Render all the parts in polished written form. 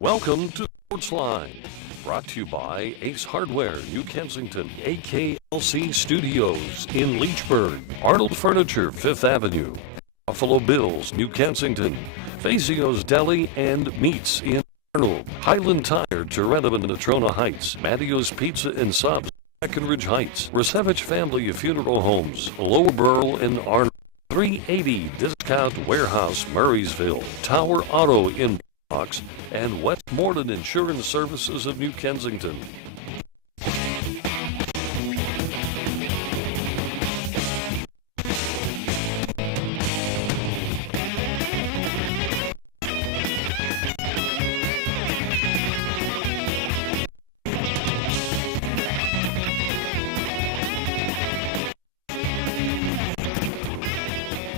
Welcome to Sportsline, brought to you by Ace Hardware, New Kensington, AKLC Studios in Leechburg, Arnold Furniture, 5th Avenue, Buffalo Bills, New Kensington, Fazio's Deli and Meats in Arnold, Highland Tire, Toronto and Natrona Heights, Mattio's Pizza and Subs, Breckenridge Heights, Resevich Family Funeral Homes, Lower Burl and Arnold, 380 Discount Warehouse, Murraysville, Tower Auto in Box, and Westmoreland Insurance Services of New Kensington.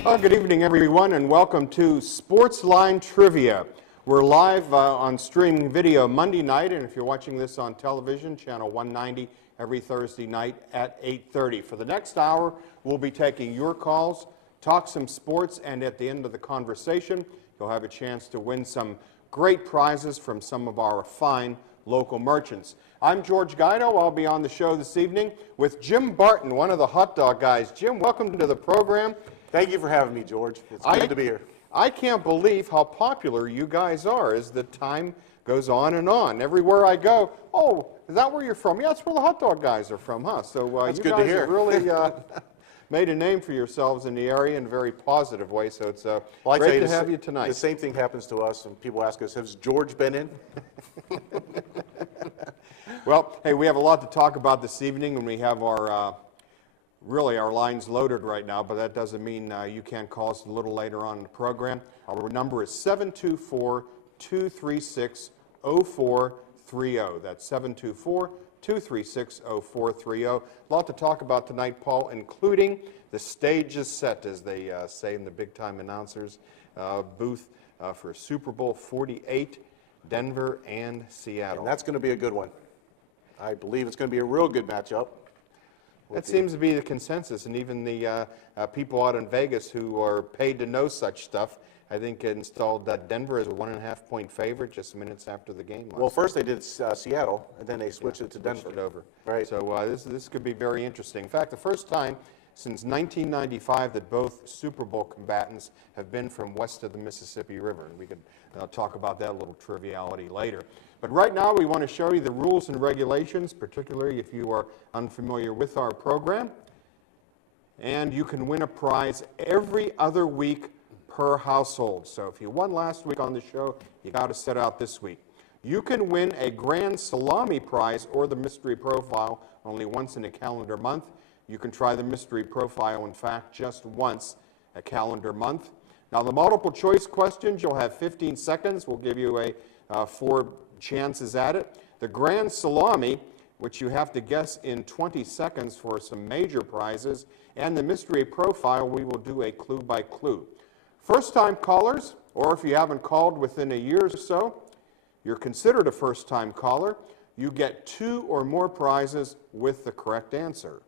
Well, good evening, everyone, and welcome to Sportsline Trivia. We're live on streaming video Monday night, and if you're watching this on television, channel 190 every Thursday night at 8:30. For the next hour, we'll be taking your calls, talk some sports, and at the end of the conversation, you'll have a chance to win some great prizes from some of our fine local merchants. I'm George Guido. I'll be on the show this evening with Jim Barton, one of the hot dog guys. Jim, welcome to the program. Thank you for having me, George. It's good to be here. I can't believe how popular you guys are as the time goes on and on. Everywhere I go, oh, is that where you're from? Yeah, that's where the hot dog guys are from, huh? So That's you good to guys hear. have really made a name for yourselves in the area in a very positive way, so it's great to have you tonight. The same thing happens to us, and people ask us, has George been in? Well, hey, we have a lot to talk about this evening, and we have our really, our line's loaded right now, but that doesn't mean you can't call us a little later on in the program. Our number is 724-236-0430. That's 724-236-0430. A lot to talk about tonight, Paul, including the stage is set, as they say in the big-time announcers booth for Super Bowl 48, Denver and Seattle. And that's going to be a good one. I believe it's going to be a real good matchup. That seems to be the consensus, and even the people out in Vegas who are paid to know such stuff, I think installed Denver as a 1.5-point favorite just minutes after the game. Well, first they did Seattle, and then they switched it to Denver. Switched it over. Right. So this could be very interesting. In fact, the first time since 1995 that both Super Bowl combatants have been from west of the Mississippi River. And we could talk about that, a little triviality later. But right now we want to show you the rules and regulations, particularly if you are unfamiliar with our program. And you can win a prize every other week per household. So if you won last week on the show, you got to set out this week. You can win a Grand Salami prize or the Mystery Profile only once in a calendar month. You can try the Mystery Profile, in fact, just once a calendar month. Now, the multiple choice questions, you'll have 15 seconds. We'll give you 4 chances at it. The Grand Salami, which you have to guess in 20 seconds for some major prizes, and the Mystery Profile, we will do a clue by clue. First-time callers, or if you haven't called within a year or so, you're considered a first-time caller. You get 2 or more prizes with the correct answer.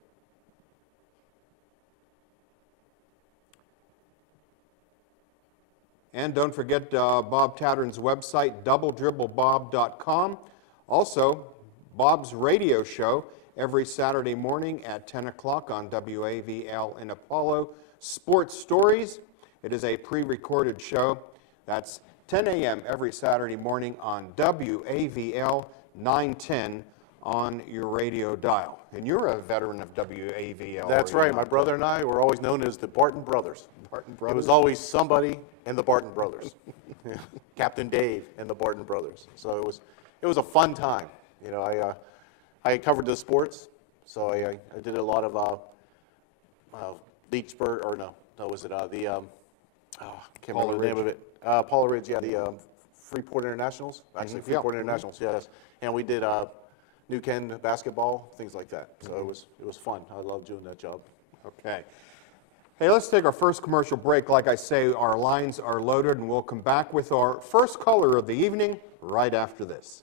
And don't forget Bob Tattern's website, doubledribblebob.com. Also, Bob's radio show every Saturday morning at 10 o'clock on WAVL in Apollo. Sports Stories. It is a pre-recorded show. That's 10 a.m. every Saturday morning on WAVL 910 on your radio dial. And you're a veteran of WAVL. That's right. My brother and I were always known as the Barton Brothers. Barton Brothers? It was always somebody and the Barton Brothers. Captain Dave and the Barton Brothers. So it was a fun time. You know, I covered the sports, so I did a lot of Leechburg, or no, was it I can't remember the name of it. Paula Ridge, yeah, the Freeport Internationals. Actually, Freeport Internationals, yes. And we did New Ken basketball, things like that. So it was fun. I loved doing that job. Okay. Hey, let's take our first commercial break. Like I say, our lines are loaded, and we'll come back with our first caller of the evening right after this.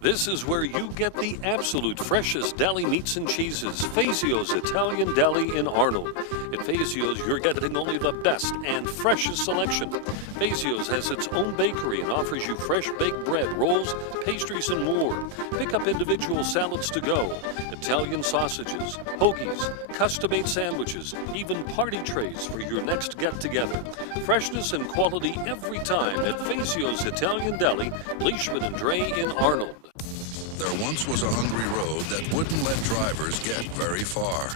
This is where you get the absolute freshest deli meats and cheeses. Fazio's Italian Deli in Arnold. At Fazio's, you're getting only the best and freshest selection. Fazio's has its own bakery and offers you fresh baked bread, rolls, pastries, and more. Pick up individual salads to go, Italian sausages, hoagies, custom-made sandwiches, even party trays for your next get-together. Freshness and quality every time at Fazio's Italian Deli, Leishman and Dre in Arnold. There once was a hungry road that wouldn't let drivers get very far.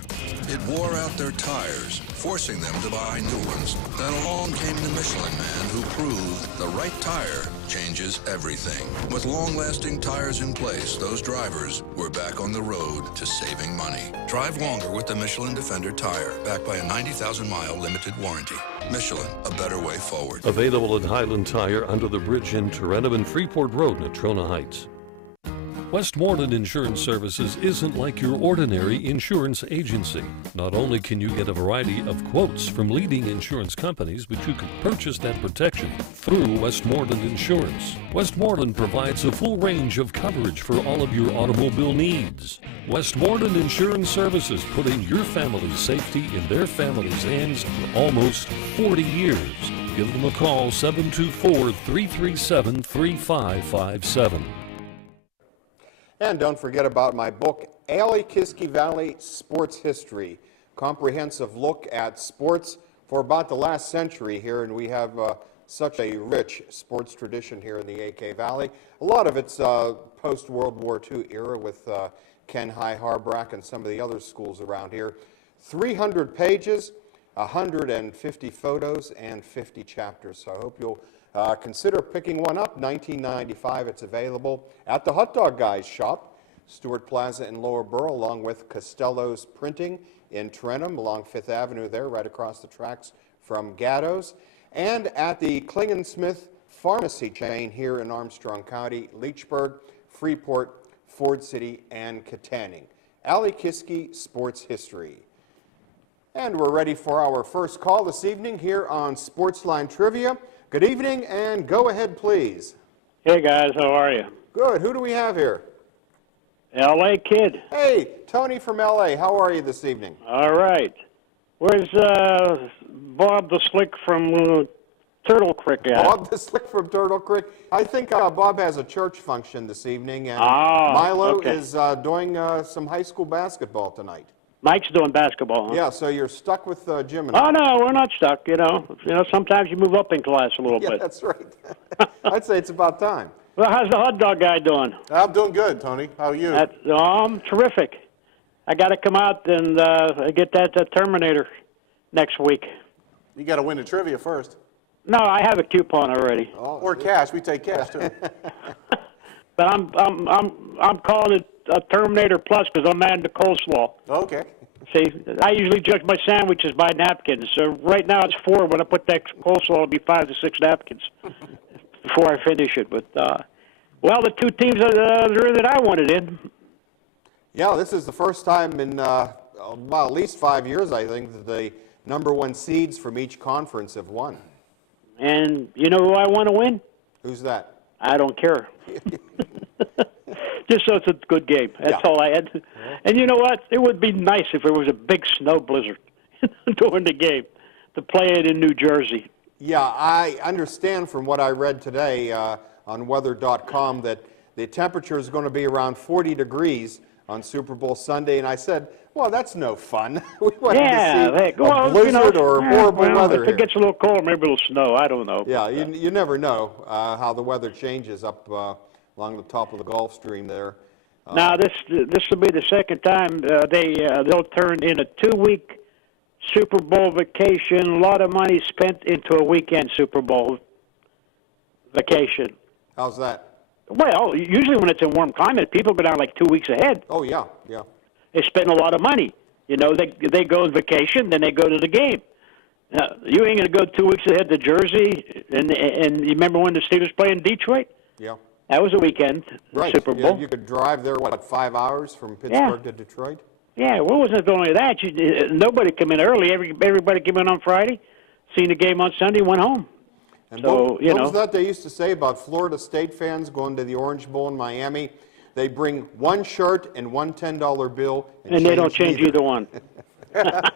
It wore out their tires, forcing them to buy new ones. Then along came the Michelin Man who proved the right tire changes everything. With long-lasting tires in place, those drivers were back on the road to saving money. Drive longer with the Michelin Defender tire, backed by a 90,000-mile limited warranty. Michelin, a better way forward. Available at Highland Tire under the bridge in Tarentum and Freeport Road in Natrona Heights. Westmoreland Insurance Services isn't like your ordinary insurance agency. Not only can you get a variety of quotes from leading insurance companies, but you can purchase that protection through Westmoreland Insurance. Westmoreland provides a full range of coverage for all of your automobile needs. Westmoreland Insurance Services, putting your family's safety in their family's hands for almost 40 years. Give them a call, 724-337-3557. And don't forget about my book, Alley-Kiski Valley Sports History. Comprehensive look at sports for about the last century here, and we have such a rich sports tradition here in the AK Valley. A lot of it's post-World War II era with Ken High Harbrack and some of the other schools around here. 300 pages, 150 photos, and 50 chapters. So I hope you'll consider picking one up. $19.95. It's available at the Hot Dog Guys shop, Stewart Plaza in Lower Borough, along with Costello's Printing in Tarentum, along 5th Avenue there, right across the tracks from Gatto's, and at the Klingensmith Pharmacy chain here in Armstrong County, Leechburg, Freeport, Ford City, and Katanning. Alley-Kiski Sports History. And we're ready for our first call this evening here on Sportsline Trivia. Good evening, and go ahead, please. Hey, guys. How are you? Good. Who do we have here? L.A. Kid. Hey, Tony from L.A. How are you this evening? All right. Where's Bob the Slick from Turtle Creek at? Bob the Slick from Turtle Creek. I think Bob has a church function this evening, and Milo is doing some high school basketball tonight. Mike's doing basketball, huh? Yeah, so you're stuck with Jim and I. Oh, no, we're not stuck, you know. Sometimes you move up in class a little bit. Yeah, that's right. I'd say it's about time. Well, how's the hot dog guy doing? I'm doing good, Tony. How are you? I'm terrific. I got to come out and get that Terminator next week. You got to win the trivia first. No, I have a coupon already. Oh, or cash. We take cash, too. But I'm calling it a Terminator Plus because I'm adding the coleslaw. Okay. See, I usually judge my sandwiches by napkins. So right now it's 4. When I put that coleslaw, it'll be 5 to 6 napkins before I finish it. But, well, the two teams that I wanted in. Yeah, this is the first time in, well, at least 5 years, I think, that the number 1 seeds from each conference have won. And you know who I want to win? Who's that? I don't care. Just so it's a good game. That's all I had. And you know what? It would be nice if there was a big snow blizzard during the game to play it in New Jersey. Yeah, I understand from what I read today on weather.com that the temperature is going to be around 40 degrees on Super Bowl Sunday, and I said, well, that's no fun. We want to see a blizzard or horrible weather If it gets a little cold, maybe it'll snow. I don't know. Yeah, you never know how the weather changes up along the top of the Gulf Stream there. Now, this will be the second time they'll turn in a 2-week Super Bowl vacation, a lot of money spent into a weekend Super Bowl vacation. How's that? Well, usually when it's in warm climate, people go down like 2 weeks ahead. Oh, yeah, yeah. They spend a lot of money. You know, they go on vacation, then they go to the game. Now, you ain't going to go 2 weeks ahead to Jersey, and you remember when the Steelers play in Detroit? Yeah. That was a weekend Super Bowl. Yeah, you could drive there, 5 hours from Pittsburgh to Detroit? Yeah, well, wasn't only that. Nobody came in early. Everybody came in on Friday, seen the game on Sunday, went home. And so, what was that they used to say about Florida State fans going to the Orange Bowl in Miami? They bring one shirt and one $10 bill. And they don't change either one. That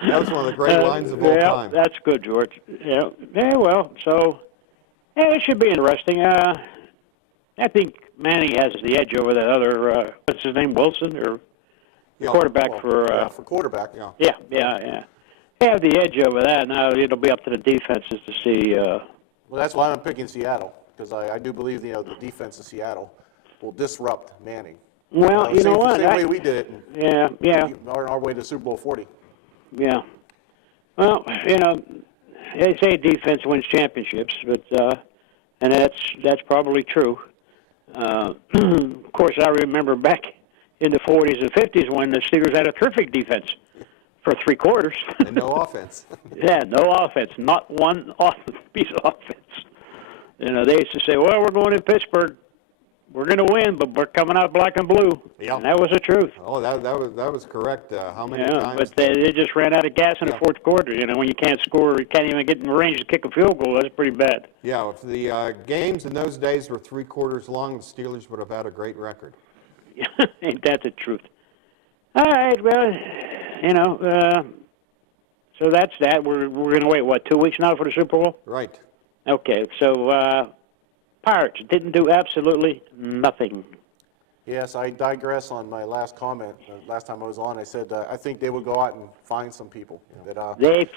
was one of the great lines of all time. That's good, George. Yeah. Yeah. Well, so yeah, it should be interesting. I think Manning has the edge over that other. What's his name? Wilson or quarterback for quarterback. Yeah. They have the edge over that. Now it'll be up to the defenses to see. Well, that's why I'm picking Seattle, because I do believe the defense of Seattle will disrupt Manning. Well, you know what? Same way we did it. Yeah. Our way to Super Bowl 40. Yeah. Well, they say defense wins championships, but and that's probably true. Of course, I remember back in the 40s and 50s when the Steelers had a terrific defense for 3 quarters. And no offense. Yeah, no offense, not one piece of offense. They used to say, "Well, we're going to Pittsburgh. We're going to win, but we're coming out black and blue." Yeah. And that was the truth. Oh, that was correct. How many times? But they just ran out of gas in the fourth quarter. When you can't score, you can't even get in range to kick a field goal. That's pretty bad. Yeah, if the games in those days were 3 quarters long, the Steelers would have had a great record. Ain't that the truth? All right, well, so that's that. We're going to wait, 2 weeks now for the Super Bowl? Right. Okay, so Pirates didn't do absolutely nothing. Yes, I digress on my last comment. Last time I was on, I said I think they would go out and find some people. They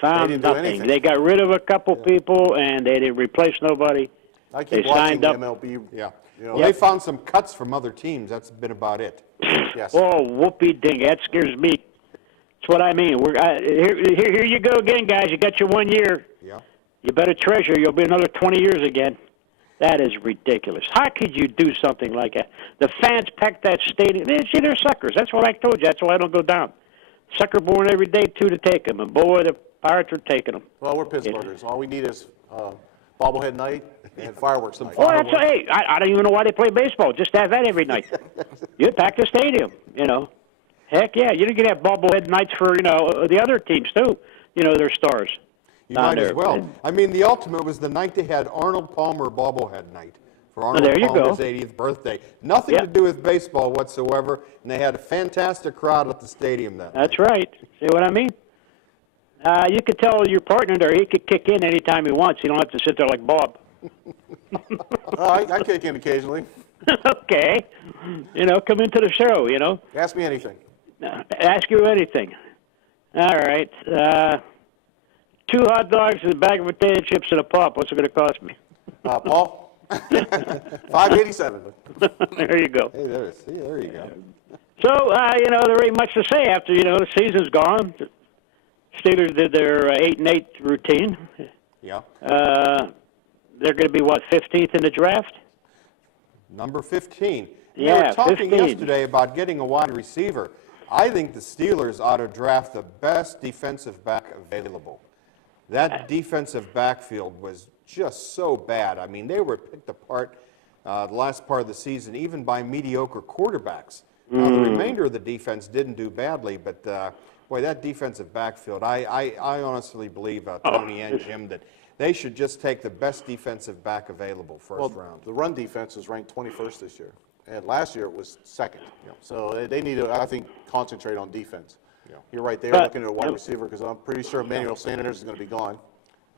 found they didn't do nothing. anything. They got rid of a couple people, and they didn't replace nobody. I keep They watching signed up. MLB. Yeah. Know, Well, they found some cuts from other teams. That's been about it. Yes. Oh, whoopee ding! That scares me. That's what I mean. Here you go again, guys. You got your 1 year. Yeah. You better treasure. You'll be another 20 years again. That is ridiculous. How could you do something like that? The fans packed that stadium. They're suckers. That's what I told you. That's why I don't go down. Sucker born every day, 2 to take them. And boy, the Pirates are taking them. Well, we're Pittsburghers. All we need is bobblehead night and fireworks night. Oh, that's hey! I don't even know why they play baseball. Just have that every night. You pack the stadium. Heck yeah! You can have bobblehead nights for the other teams too. Their stars. You might as well. I mean, the ultimate was the night they had Arnold Palmer bobblehead night for Arnold Palmer's 80th birthday. Nothing to do with baseball whatsoever, and they had a fantastic crowd at the stadium that night. That's right. See what I mean? You could tell your partner there he could kick in anytime he wants. You don't have to sit there like Bob. I kick in occasionally. Okay. Come into the show, Ask me anything. Ask you anything. All right. 2 hot dogs and a bag of potato chips and a pop. What's it going to cost me? Paul? $5.87. There you go. Hey, there you go. So, there ain't much to say after, the season's gone. Steelers did their 8-8 routine. Yeah. They're going to be, 15th in the draft? Number 15. Yeah, we were talking 15. yesterday about getting a wide receiver. I think the Steelers ought to draft the best defensive back available. That defensive backfield was just so bad. I mean, they were picked apart the last part of the season, even by mediocre quarterbacks. Now, the remainder of the defense didn't do badly, but boy, that defensive backfield, I honestly believe, Tony and Jim, that they should just take the best defensive back available first round. The run defense is ranked 21st this year, and last year it was 2nd. So they need to, I think, concentrate on defense. You're right. They are looking at a wide receiver because I'm pretty sure Emmanuel Sanders is going to be gone.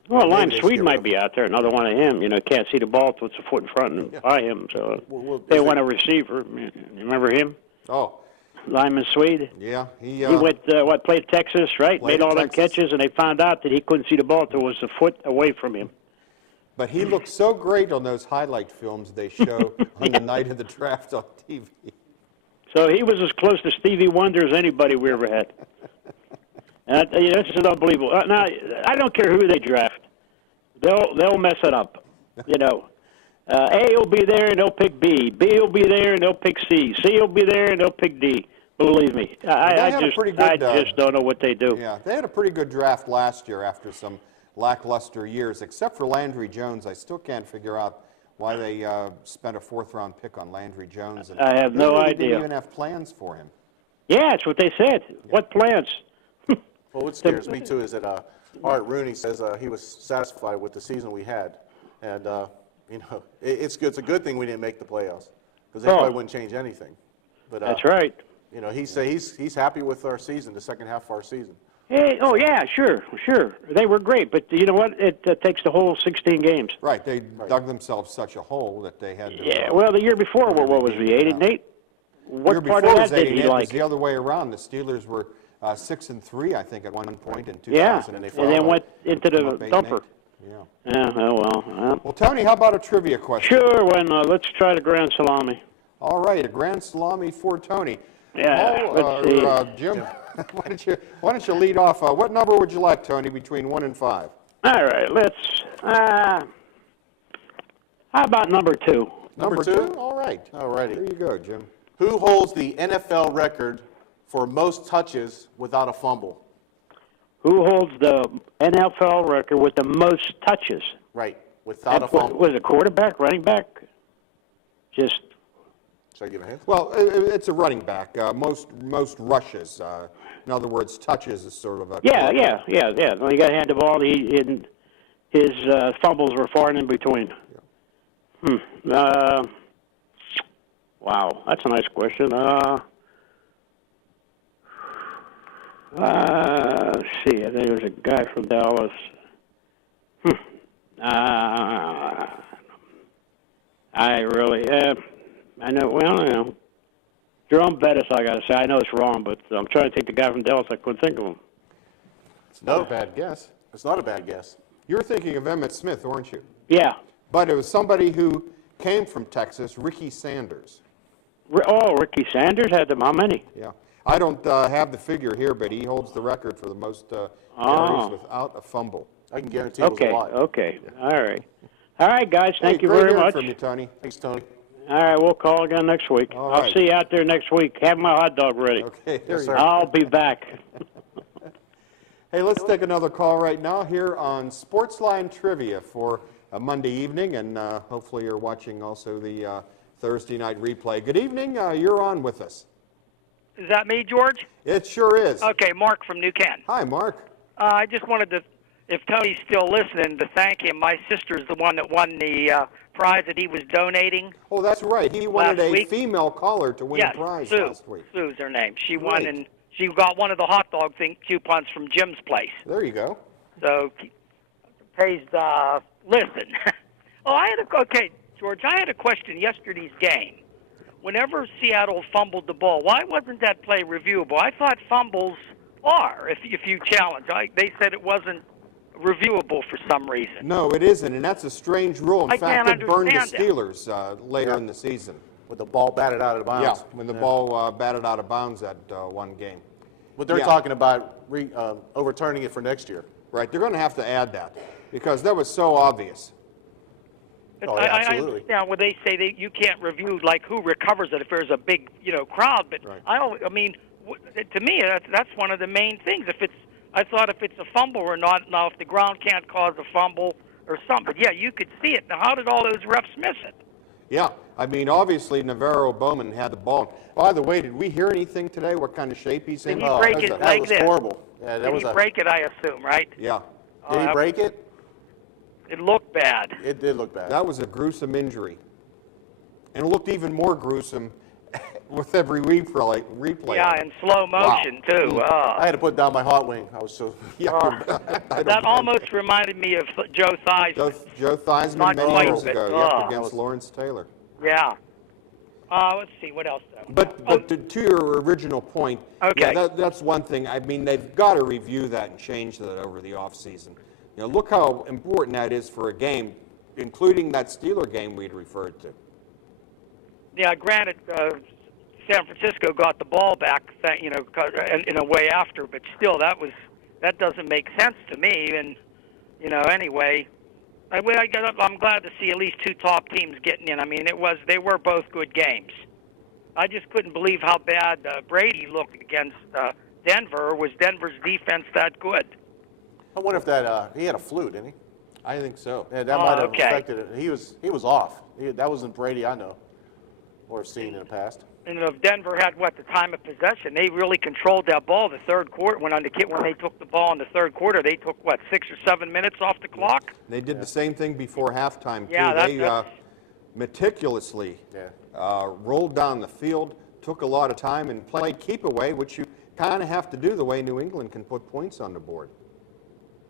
Well, Lime Swede might be out there. Another one of him. Can't see the ball till it's a foot in front and by him. So they want a receiver. You remember him? Oh. Lyman Swede. Yeah. He went, played Texas, right? Made all them catches, and they found out that he couldn't see the ball till it was a foot away from him. But he looked so great on those highlight films they show on the night of the draft on TV. So he was as close to Stevie Wonder as anybody we ever had. This is unbelievable. Now, I don't care who they draft. They'll mess it up. A will be there and they'll pick B. B will be there and they'll pick C. C will be there and they'll pick D. Believe me. I just don't know what they do. Yeah, they had a pretty good draft last year after some lackluster years, except for Landry Jones. I still can't figure out why they spent a 4th-round pick on Landry Jones. And I have no idea. They didn't even have plans for him. Yeah, that's what they said. Yeah. What plans? Well, what scares me, too, is that Art Rooney says he was satisfied with the season we had. And, it's good. It's a good thing we didn't make the playoffs because they probably wouldn't change anything. But That's right. You know, he's happy with our season, the second half of our season. Hey, yeah, sure. They were great, but you know what? It takes the whole 16 games. Right, they dug themselves such a hole that they had to... Yeah, well, the year before, what was he, 8-8? What part of that did he like? It was the other way around. The Steelers were 6-3, I think, at one point in 2000. Yeah, and then went into the dumper. Yeah. Yeah, oh well. Well, Tony, how about a trivia question? Sure, let's try the grand salami. All right, a grand salami for Tony. Yeah, let's see. Jim, why don't you lead off? What number would you like, Tony, between 1 and 5? All right, let's. How about number 2? Number 2? All right. All righty. There you go, Jim. Who holds the NFL record for most touches without a fumble? Who holds the NFL record with the most touches? Right, without a fumble. Was it quarterback, running back? Just. Should I give a hint? Well, it's a running back. Most rushes. In other words, touches is sort of a... Yeah. When he got to hand the ball, his fumbles were far and in between. Yeah. Wow, that's a nice question. Let's see. I think there was a guy from Dallas. I really... I know, well, Jerome Bettis, I got to say. I know it's wrong, but I'm trying to take the guy from Dallas. I couldn't think of him. It's not a bad guess. It's not a bad guess. You're thinking of Emmitt Smith, weren't you? Yeah. But it was somebody who came from Texas, Ricky Sanders. Ricky Sanders had them. How many? Yeah. I don't have the figure here, but he holds the record for the most carries without a fumble. I can guarantee it was a lot. Okay. All right, guys. Thank you very much. From you, Tony. Thanks, Tony. All right, we'll call again next week. I'll see you out there next week. Have my hot dog ready. Okay, Yes, sir. I'll be back. Hey, let's take another call right now here on Sportsline Trivia for a Monday evening, and hopefully you're watching also the Thursday night replay. Good evening. You're on with us. Is that me, George? It sure is. Okay, Mark from New Kent. Hi, Mark. I just wanted to, if Tony's still listening, to thank him. My sister's the one that won the prize that he was donating. Oh, that's right. He wanted a week. Female caller to win Yes, a prize Sue. last week. Sue's her name. She Great. won, and she got one of the hot dog coupons from Jim's place. There you go. So, pays listen. Okay, George, I had a question yesterday's game. Whenever Seattle fumbled the ball, why wasn't that play reviewable? I thought fumbles are, if you challenge. They said it wasn't reviewable for some reason. No, it isn't, and that's a strange rule. In I fact, can't it burned the understand Steelers later in the season. With the ball batted out of bounds. Yeah, when the ball batted out of bounds that one game. But they're talking about overturning it for next year. Right, they're going to have to add that because that was so obvious. Oh, yeah, I absolutely. understand when they say that you can't review like who recovers it if there's a big crowd, but Right. I mean, to me that's one of the main things. I thought if it's a fumble or not. Now if the ground can't cause a fumble or something, but yeah, you could see it. Now how did all those refs miss it? Yeah, I mean, obviously Navarro Bowman had the ball. By the way, did we hear anything today? What kind of shape he's in? Did he break that was it a- That was horrible. Yeah, that Did was he break it? I assume, right? Yeah, Did he break it? It looked bad. It did look bad. that was a gruesome injury, and it looked even more gruesome with every replay. Yeah, in slow motion too. I had to put down my hot wing. I was so. Yeah, I don't That blame almost reminded me of Joe Theismann. Joe Theismann Not many quite, years but, ago, yep, against Lawrence Taylor. Yeah. Let's see, what else? But to your original point, Okay. yeah, that's one thing. I mean, they've got to review that and change that over the offseason. Look how important that is for a game, including that Steeler game we'd referred to. Yeah, granted, San Francisco got the ball back, in a way after, but still, that doesn't make sense to me. And anyway, I'm glad to see at least two top teams getting in. I mean, they were both good games. I just couldn't believe how bad Brady looked against Denver. Was Denver's defense that good? I wonder if that he had a flu, didn't he? I think so. Yeah, that might have okay. affected it. He was off. That wasn't Brady I know or have seen in the past. And if Denver had the time of possession, they really controlled that ball. The third quarter when they took the ball in the third quarter, they took 6 or 7 minutes off the clock. They did the same thing before halftime, too. Yeah, meticulously rolled down the field, took a lot of time, and played keep away, which you kind of have to do the way New England can put points on the board.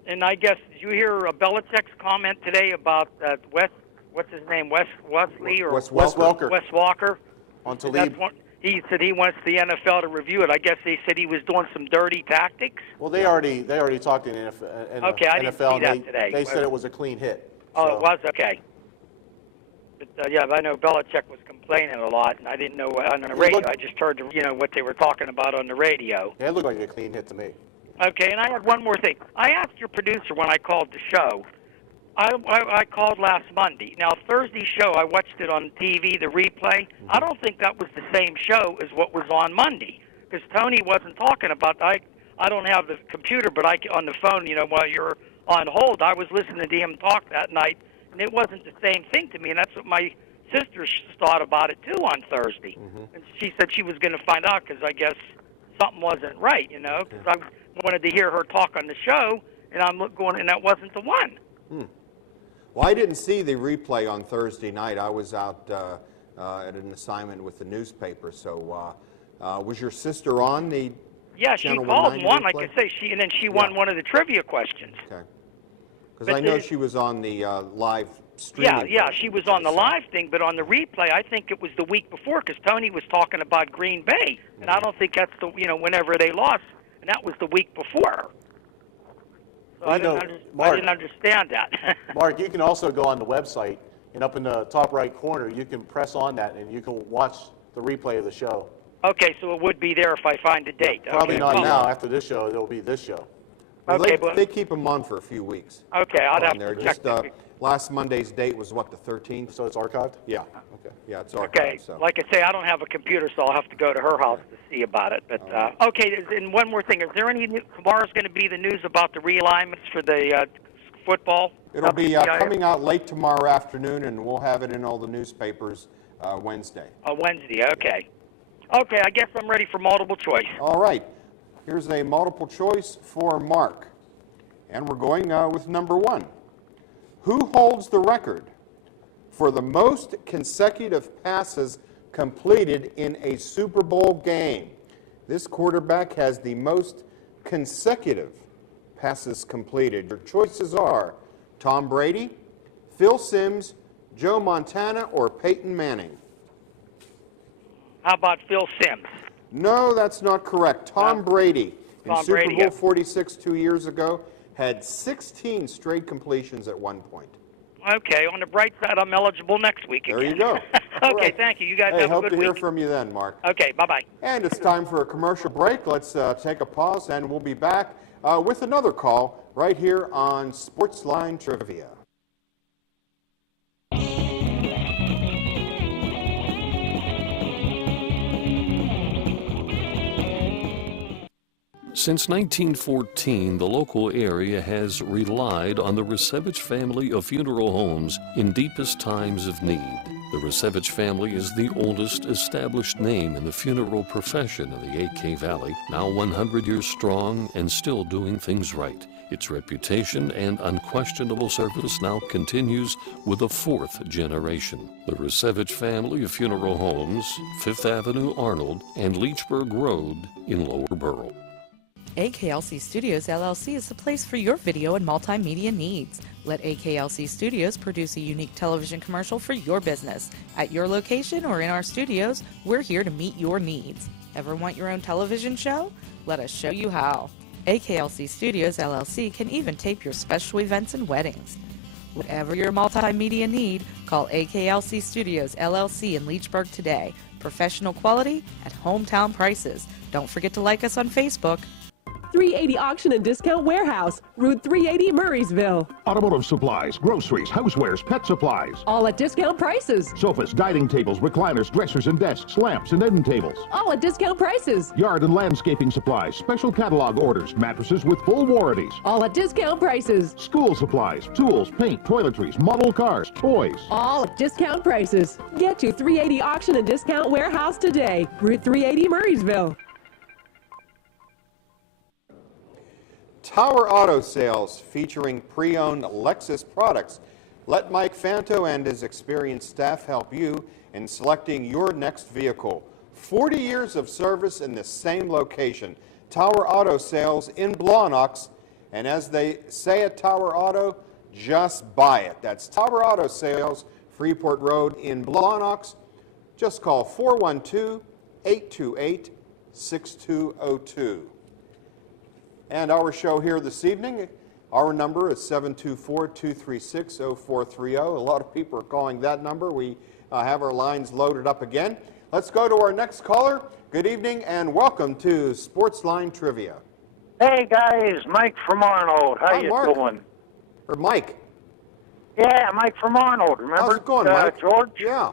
And I guess, did you hear Belichick's comment today about what's his name, Wesley or Wes Welker. Wes Walker? On Talib. He said he wants the NFL to review it. I guess they said he was doing some dirty tactics. Well, they already talked in NFL. Okay, I didn't see that today. They said it was a clean hit. Oh, so. it was? Okay. But, yeah, I know Belichick was complaining a lot, and I didn't know on the radio. I just heard, what they were talking about on the radio. Yeah, it looked like a clean hit to me. Okay, and I had one more thing. I asked your producer when I called the show. I called last Monday. Now, Thursday's show, I watched it on TV, the replay. I don't think that was the same show as what was on Monday, because Tony wasn't talking about I don't have the computer, but on the phone, while you're on hold, I was listening to him talk that night, and it wasn't the same thing to me, and that's what my sister thought about it, too, on Thursday. And she said she was going to find out, because I guess something wasn't right, because I wanted to hear her talk on the show, and I'm going, and that wasn't the one. Well, I didn't see the replay on Thursday night. I was out at an assignment with the newspaper. So was your sister on the Yeah, she Channel called 190 and won, like replay? I say, and then she won one of the trivia questions. Okay. Because I know she was on the live streaming. Yeah, she was on the live thing, but on the replay, I think it was the week before, because Tony was talking about Green Bay, and I don't think that's the, whenever they lost, and that was the week before. So I didn't understand that. Mark, you can also go on the website, and up in the top right corner, you can press on that, and you can watch the replay of the show. Okay, so it would be there if I find the date. Probably okay, not well, now. After this show, it'll be this show. Well, okay, they keep them on for a few weeks. Okay, I'll have There. to check. Just last Monday's date was what, the 13th? So it's archived? Yeah. Okay. Yeah, it's archived. Okay, So. like I say, I don't have a computer, so I'll have to go to her house to see about it. But okay, and one more thing: is there any tomorrow's going to be the news about the realignments for the football? It'll be coming out late tomorrow afternoon, and we'll have it in all the newspapers Wednesday. Wednesday. Okay. Okay, I guess I'm ready for multiple choice. All right. Here's a multiple choice for Mark. And we're going with number 1. Who holds the record for the most consecutive passes completed in a Super Bowl game? This quarterback has the most consecutive passes completed. Your choices are Tom Brady, Phil Simms, Joe Montana, or Peyton Manning. How about Phil Simms? No, that's not correct. Tom Brady, in Tom Super Brady, Bowl yeah. 46 2 years ago, had 16 straight completions at one point. Okay, on the bright side, I'm eligible next week again. There you go. Okay, Right. thank you. You guys Hey, have a hope good to hear week. from you then, Mark. Okay, bye-bye. And it's time for a commercial break. Let's take a pause, and we'll be back with another call right here on Sportsline Trivia. Since 1914, the local area has relied on the Resevich family of funeral homes in deepest times of need. The Resevich family is the oldest established name in the funeral profession in the AK Valley, now 100 years strong and still doing things right. Its reputation and unquestionable service now continues with a 4th generation. The Resevich family of funeral homes, 5th Avenue Arnold, and Leechburg Road in Lower Borough. AKLC Studios LLC is the place for your video and multimedia needs. Let AKLC Studios produce a unique television commercial for your business. At your location or in our studios, we're here to meet your needs. Ever want your own television show? Let us show you how. AKLC Studios LLC can even tape your special events and weddings. Whatever your multimedia need, call AKLC Studios LLC in Leechburg today. Professional quality at hometown prices. Don't forget to like us on Facebook. 380 Auction and Discount Warehouse, Route 380, Murraysville. Automotive supplies, groceries, housewares, pet supplies. All at discount prices. Sofas, dining tables, recliners, dressers and desks, lamps and end tables. All at discount prices. Yard and landscaping supplies, special catalog orders, mattresses with full warranties. All at discount prices. School supplies, tools, paint, toiletries, model cars, toys. All at discount prices. Get to 380 Auction and Discount Warehouse today, Route 380, Murraysville. Tower Auto Sales, featuring pre-owned Lexus products, Let Mike Fanto and his experienced staff help you in selecting your next vehicle. 40 years of service in the same location. Tower Auto Sales in Blawnox. And as they say at Tower Auto, just buy it. That's Tower Auto Sales, Freeport Road in Blawnox. Just call 412-828-6202. And our show here this evening, our number is 724-236-0430. A lot of people are calling that number. We have our lines loaded up again. Let's go to our next caller. Good evening and welcome to Sportsline Trivia. Hey guys, Mike from Arnold. How you Mark. doing? Or Mike. Yeah, Mike from Arnold. Remember? How's it going, Mike? George? Yeah.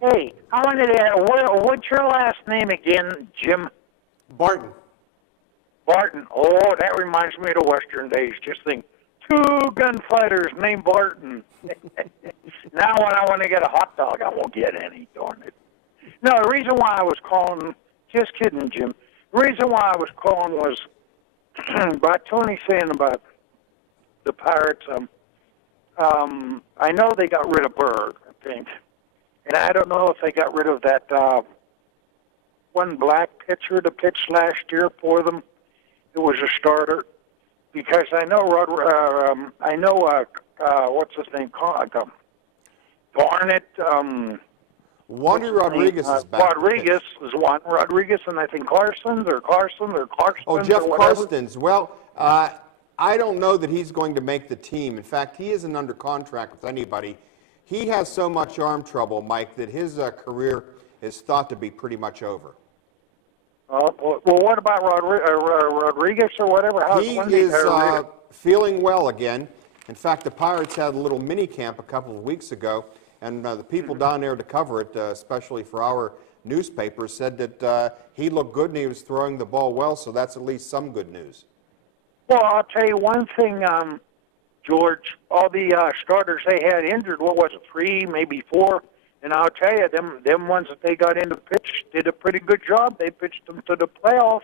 Hey, I wanted to ask, what's your last name again, Jim? Barton. Barton. Oh, that reminds me of the Western days. Just think, 2 gunfighters named Barton. Now when I want to get a hot dog, I won't get any, darn it. No, the reason why I was calling, just kidding, Jim. The reason why I was calling was about Tony saying about the Pirates. I know they got rid of Berg, I think. And I don't know if they got rid of that one black pitcher to pitch last year for them. It was a starter. Because I know what's his name? Barnett. Wander Rodriguez is back. Rodriguez is one. Rodriguez and I think Carson or Karsten. Oh, Jeff Karstens. Well, I don't know that he's going to make the team. In fact, he isn't under contract with anybody. He has so much arm trouble, Mike, that his career is thought to be pretty much over. Well, what about Rodriguez or whatever? He is feeling well again. In fact, the Pirates had a little mini camp a couple of weeks ago, and the people down there to cover it, especially for our newspapers, said that he looked good and he was throwing the ball well, so that's at least some good news. Well, I'll tell you one thing, George. All the starters they had injured, what was it, 3, maybe 4? And I'll tell you, them ones that they got into pitch did a pretty good job. They pitched them to the playoffs.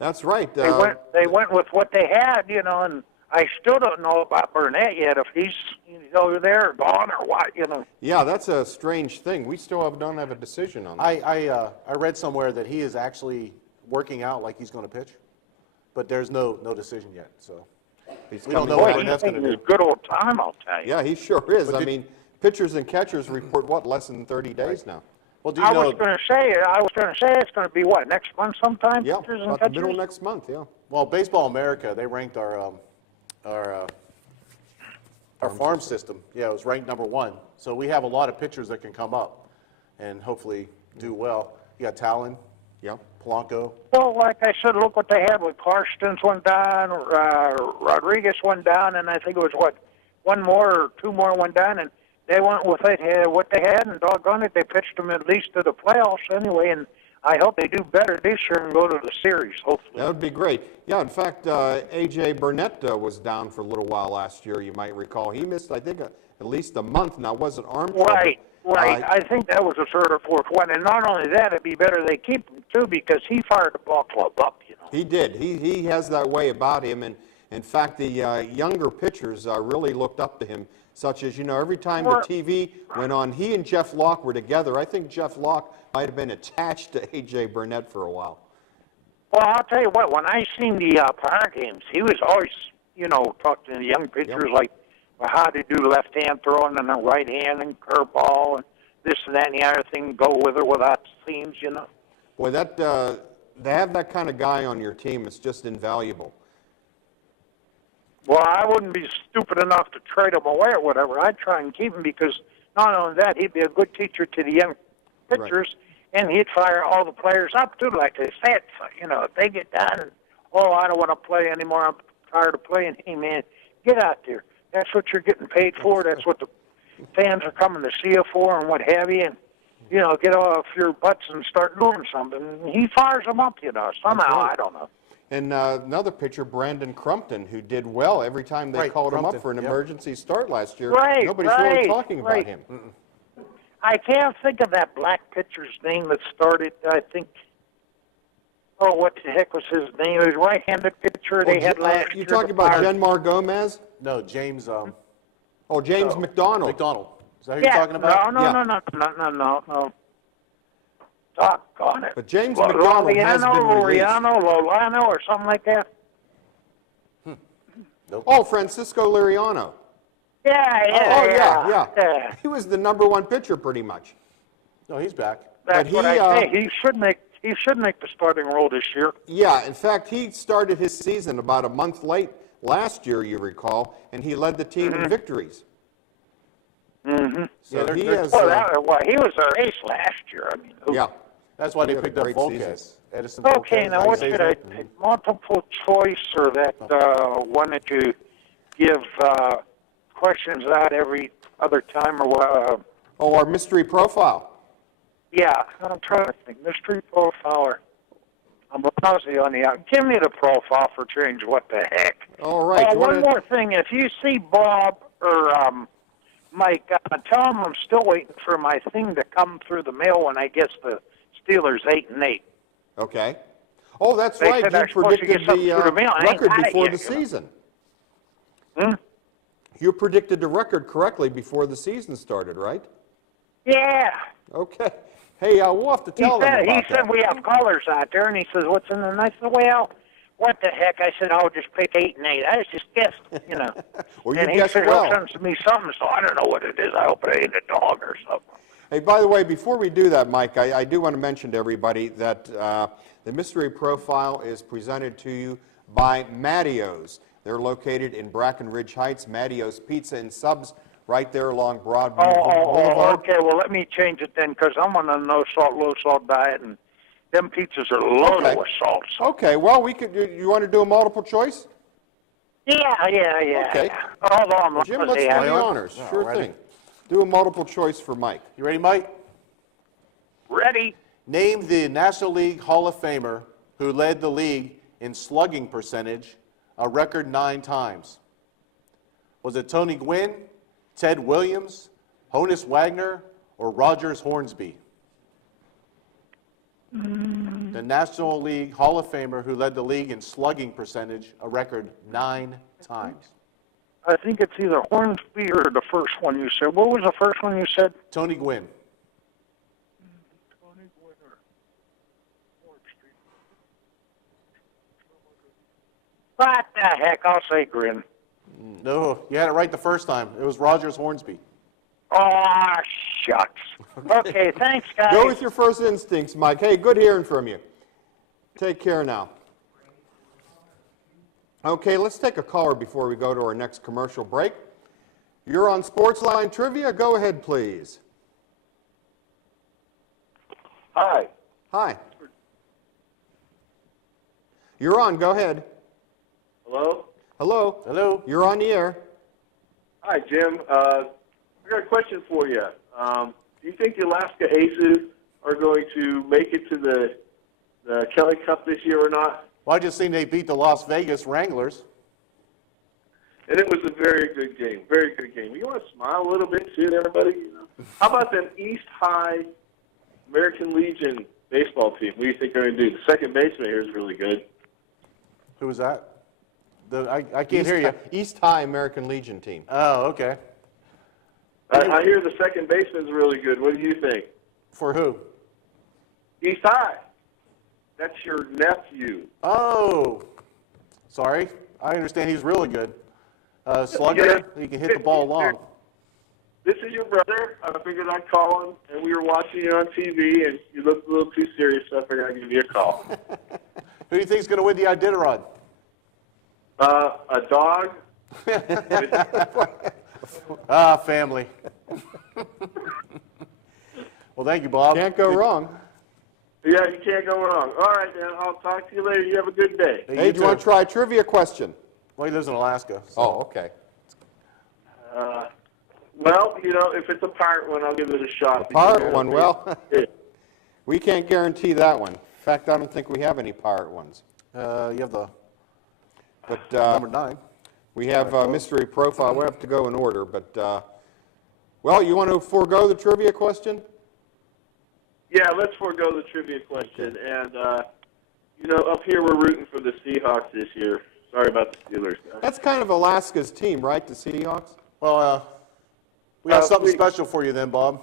That's right. They went with what they had, and I still don't know about Burnett yet, if he's over there or gone or what, Yeah, that's a strange thing. We still don't have a decision on that. I read somewhere that he is actually working out like he's going to pitch, but there's no decision yet. So we don't know what Burnett's going to do. He's a good old time, I'll tell you. Yeah, he sure is. I mean, pitchers and catchers report less than 30 days now. Well, I was going to say it's going to be what, next month sometime? Yeah, pitchers and about the catchers? middle of next month. Yeah. Well, Baseball America, they ranked our farm system. Yeah, it was ranked #1. So we have a lot of pitchers that can come up and hopefully do well. You got Talon, Polanco. Well, like I said, look what they had with Karstens went down, Rodriguez went down, and I think it was one more or 2 more went down, and they went with what they had, and doggone it, they pitched them at least to the playoffs anyway, and I hope they do better this year and go to the series, hopefully. That would be great. Yeah, in fact, A.J. Burnett was down for a little while last year, you might recall. He missed, I think, at least a month. Now, was it arm trouble? Right. I think that was the 3rd or 4th one, and not only that, it'd be better they keep him, too, because he fired the ball club up, He did. He has that way about him, and in fact, the younger pitchers really looked up to him, such as, every time the TV went on, he and Jeff Locke were together. I think Jeff Locke might have been attached to A.J. Burnett for a while. Well, I'll tell you what, when I seen the Pirate games, he was always, talking to the young pitchers like how to do left-hand throwing and the right hand and curveball and this and that and the other thing, go with or without seams, Boy, to have that kind of guy on your team, it's just invaluable. Well, I wouldn't be stupid enough to trade him away or whatever. I'd try and keep him because not only that, he'd be a good teacher to the young pitchers, and he'd fire all the players up, too, like they said. So, if they get done, I don't want to play anymore, I'm tired of playing. Hey, man, get out there. That's what you're getting paid for. That's what the fans are coming to see you for and what have you. And, get off your butts and start doing something. And he fires them up, somehow, I don't know. And another pitcher, Brandon Crumpton, who did well every time they called him up for an emergency start last year. Nobody's really talking about him. I can't think of that black pitcher's name that started, I think, what the heck was his name? He was a right-handed pitcher they had last year. You talking about Genmar Gomez? No, James, Oh, James So- McDonald. McDonald. Is that who you're talking about? No, Yeah. no. Doggone it. But James McDonald has been released. Lolano, or something like that. Oh, Francisco Liriano. Yeah. He was the #1 pitcher pretty much. No, he's back. That's But what he, I say. He should make the starting role this year. Yeah, in fact, he started his season about a month late last year, you recall, and he led the team in victories. Mm-hmm. So Yeah, he they're- has. He was our ace last year. I mean, Yeah. That's why they had a picked up great Volquez. Edison Okay, Volquez, now how what you say should I his name? pick? Multiple choice, or that one that you give questions out every other time, or what? Oh, our mystery profile. Yeah, I'm trying to think. Mystery profile. I'm lousy on the out. Give me the profile for change. What the heck? All right. you One wanna- more thing. If you see Bob or Mike, tell them I'm still waiting for my thing to come through the mail when I guess the Steelers 8-8. Okay. Oh, that's They right. said You I'm supposed to predicted get something the through the mail. I ain't record got it before yet, the you know. season. Hmm? You predicted the record correctly before the season started, right? Yeah. Okay. Hey, we'll have to tell them about He that. said we have callers out there, and he says, "What's in the?" And I said, "Well, what the heck?" I said, "I'll just pick 8 and 8." I just guessed, you know. Well, you and he guessed said well. he'll send me something, so I don't know what it is. I hope it ain't a dog or something. Hey, by the way, before we do that, Mike, I do want to mention to everybody that the mystery profile is presented to you by Mattio's. They're located in Brackenridge Heights. Mattio's Pizza and Subs, right there along Broadview Boulevard. Okay. Well, let me change it then, because I'm on a no salt, low salt diet, and them pizzas are loaded Okay. with salt. So. Okay, well, we could. You want to do a multiple choice? Yeah. Okay. Yeah. Hold on. Jim, let's do the on. honors. All Sure righty. thing. Do a multiple choice for Mike. You ready, Mike? Ready? Name the National League Hall of Famer who led the league in slugging percentage a record 9 times. Was it Tony Gwynn, Ted Williams, Honus Wagner, or Rogers Hornsby? The National League Hall of Famer who led the league in slugging percentage a record 9 times. I think it's either Hornsby or the first one you said. What was the first one you said? Tony Gwynn. Tony Gwynn. What the heck? I'll say Grin. No, you had it right the first time. It was Rogers Hornsby. Oh, shucks. Okay, thanks, guys. Go with your first instincts, Mike. Hey, good hearing from you. Take care now. Okay, let's take a caller before we go to our next commercial break. You're on Sportsline Trivia. Go ahead, please. Hi. Hi. You're on. Go ahead. Hello? Hello. Hello. You're on the air. Hi, Jim. I got a question for you. Do you think the Alaska Aces are going to make it to the Kelly Cup this year or not? Well, I just seen they beat the Las Vegas Wranglers. And it was a very good game. Very good game. You want to smile a little bit too, everybody? You know? How about them East High American Legion baseball team? What do you think they're going to do? The second baseman here is really good. Who was that? I can't hear you. East High American Legion team. Oh, okay. I hear the second baseman's really good. What do you think? For who? East High. That's your nephew. Oh, sorry. I understand he's really good. Slugger, Yeah. he can hit the ball long. This is your brother. I figured I'd call him, and we were watching you on TV, and you looked a little too serious, so I figured I'd give you a call. Who do you think is going to win the Iditarod? A dog. Family. Well, thank you, Bob. Can't go wrong. Yeah, you can't go wrong. All right, then. I'll talk to you later. You have a good day. Hey, do you want to try a trivia question? Well, he lives in Alaska. So. Oh, okay. Well, you know, if it's a pirate one, I'll give it a shot. Pirate one, well, we can't guarantee that one. In fact, I don't think we have any pirate ones. You have the But number 9. we have a mystery profile. We have to go in order, but well, you want to forego the trivia question? Yeah, let's forego the trivia question. And, you know, up here we're rooting for the Seahawks this year. Sorry about the Steelers, guys. That's kind of Alaska's team, right, the Seahawks? Well, We have something special for you then, Bob.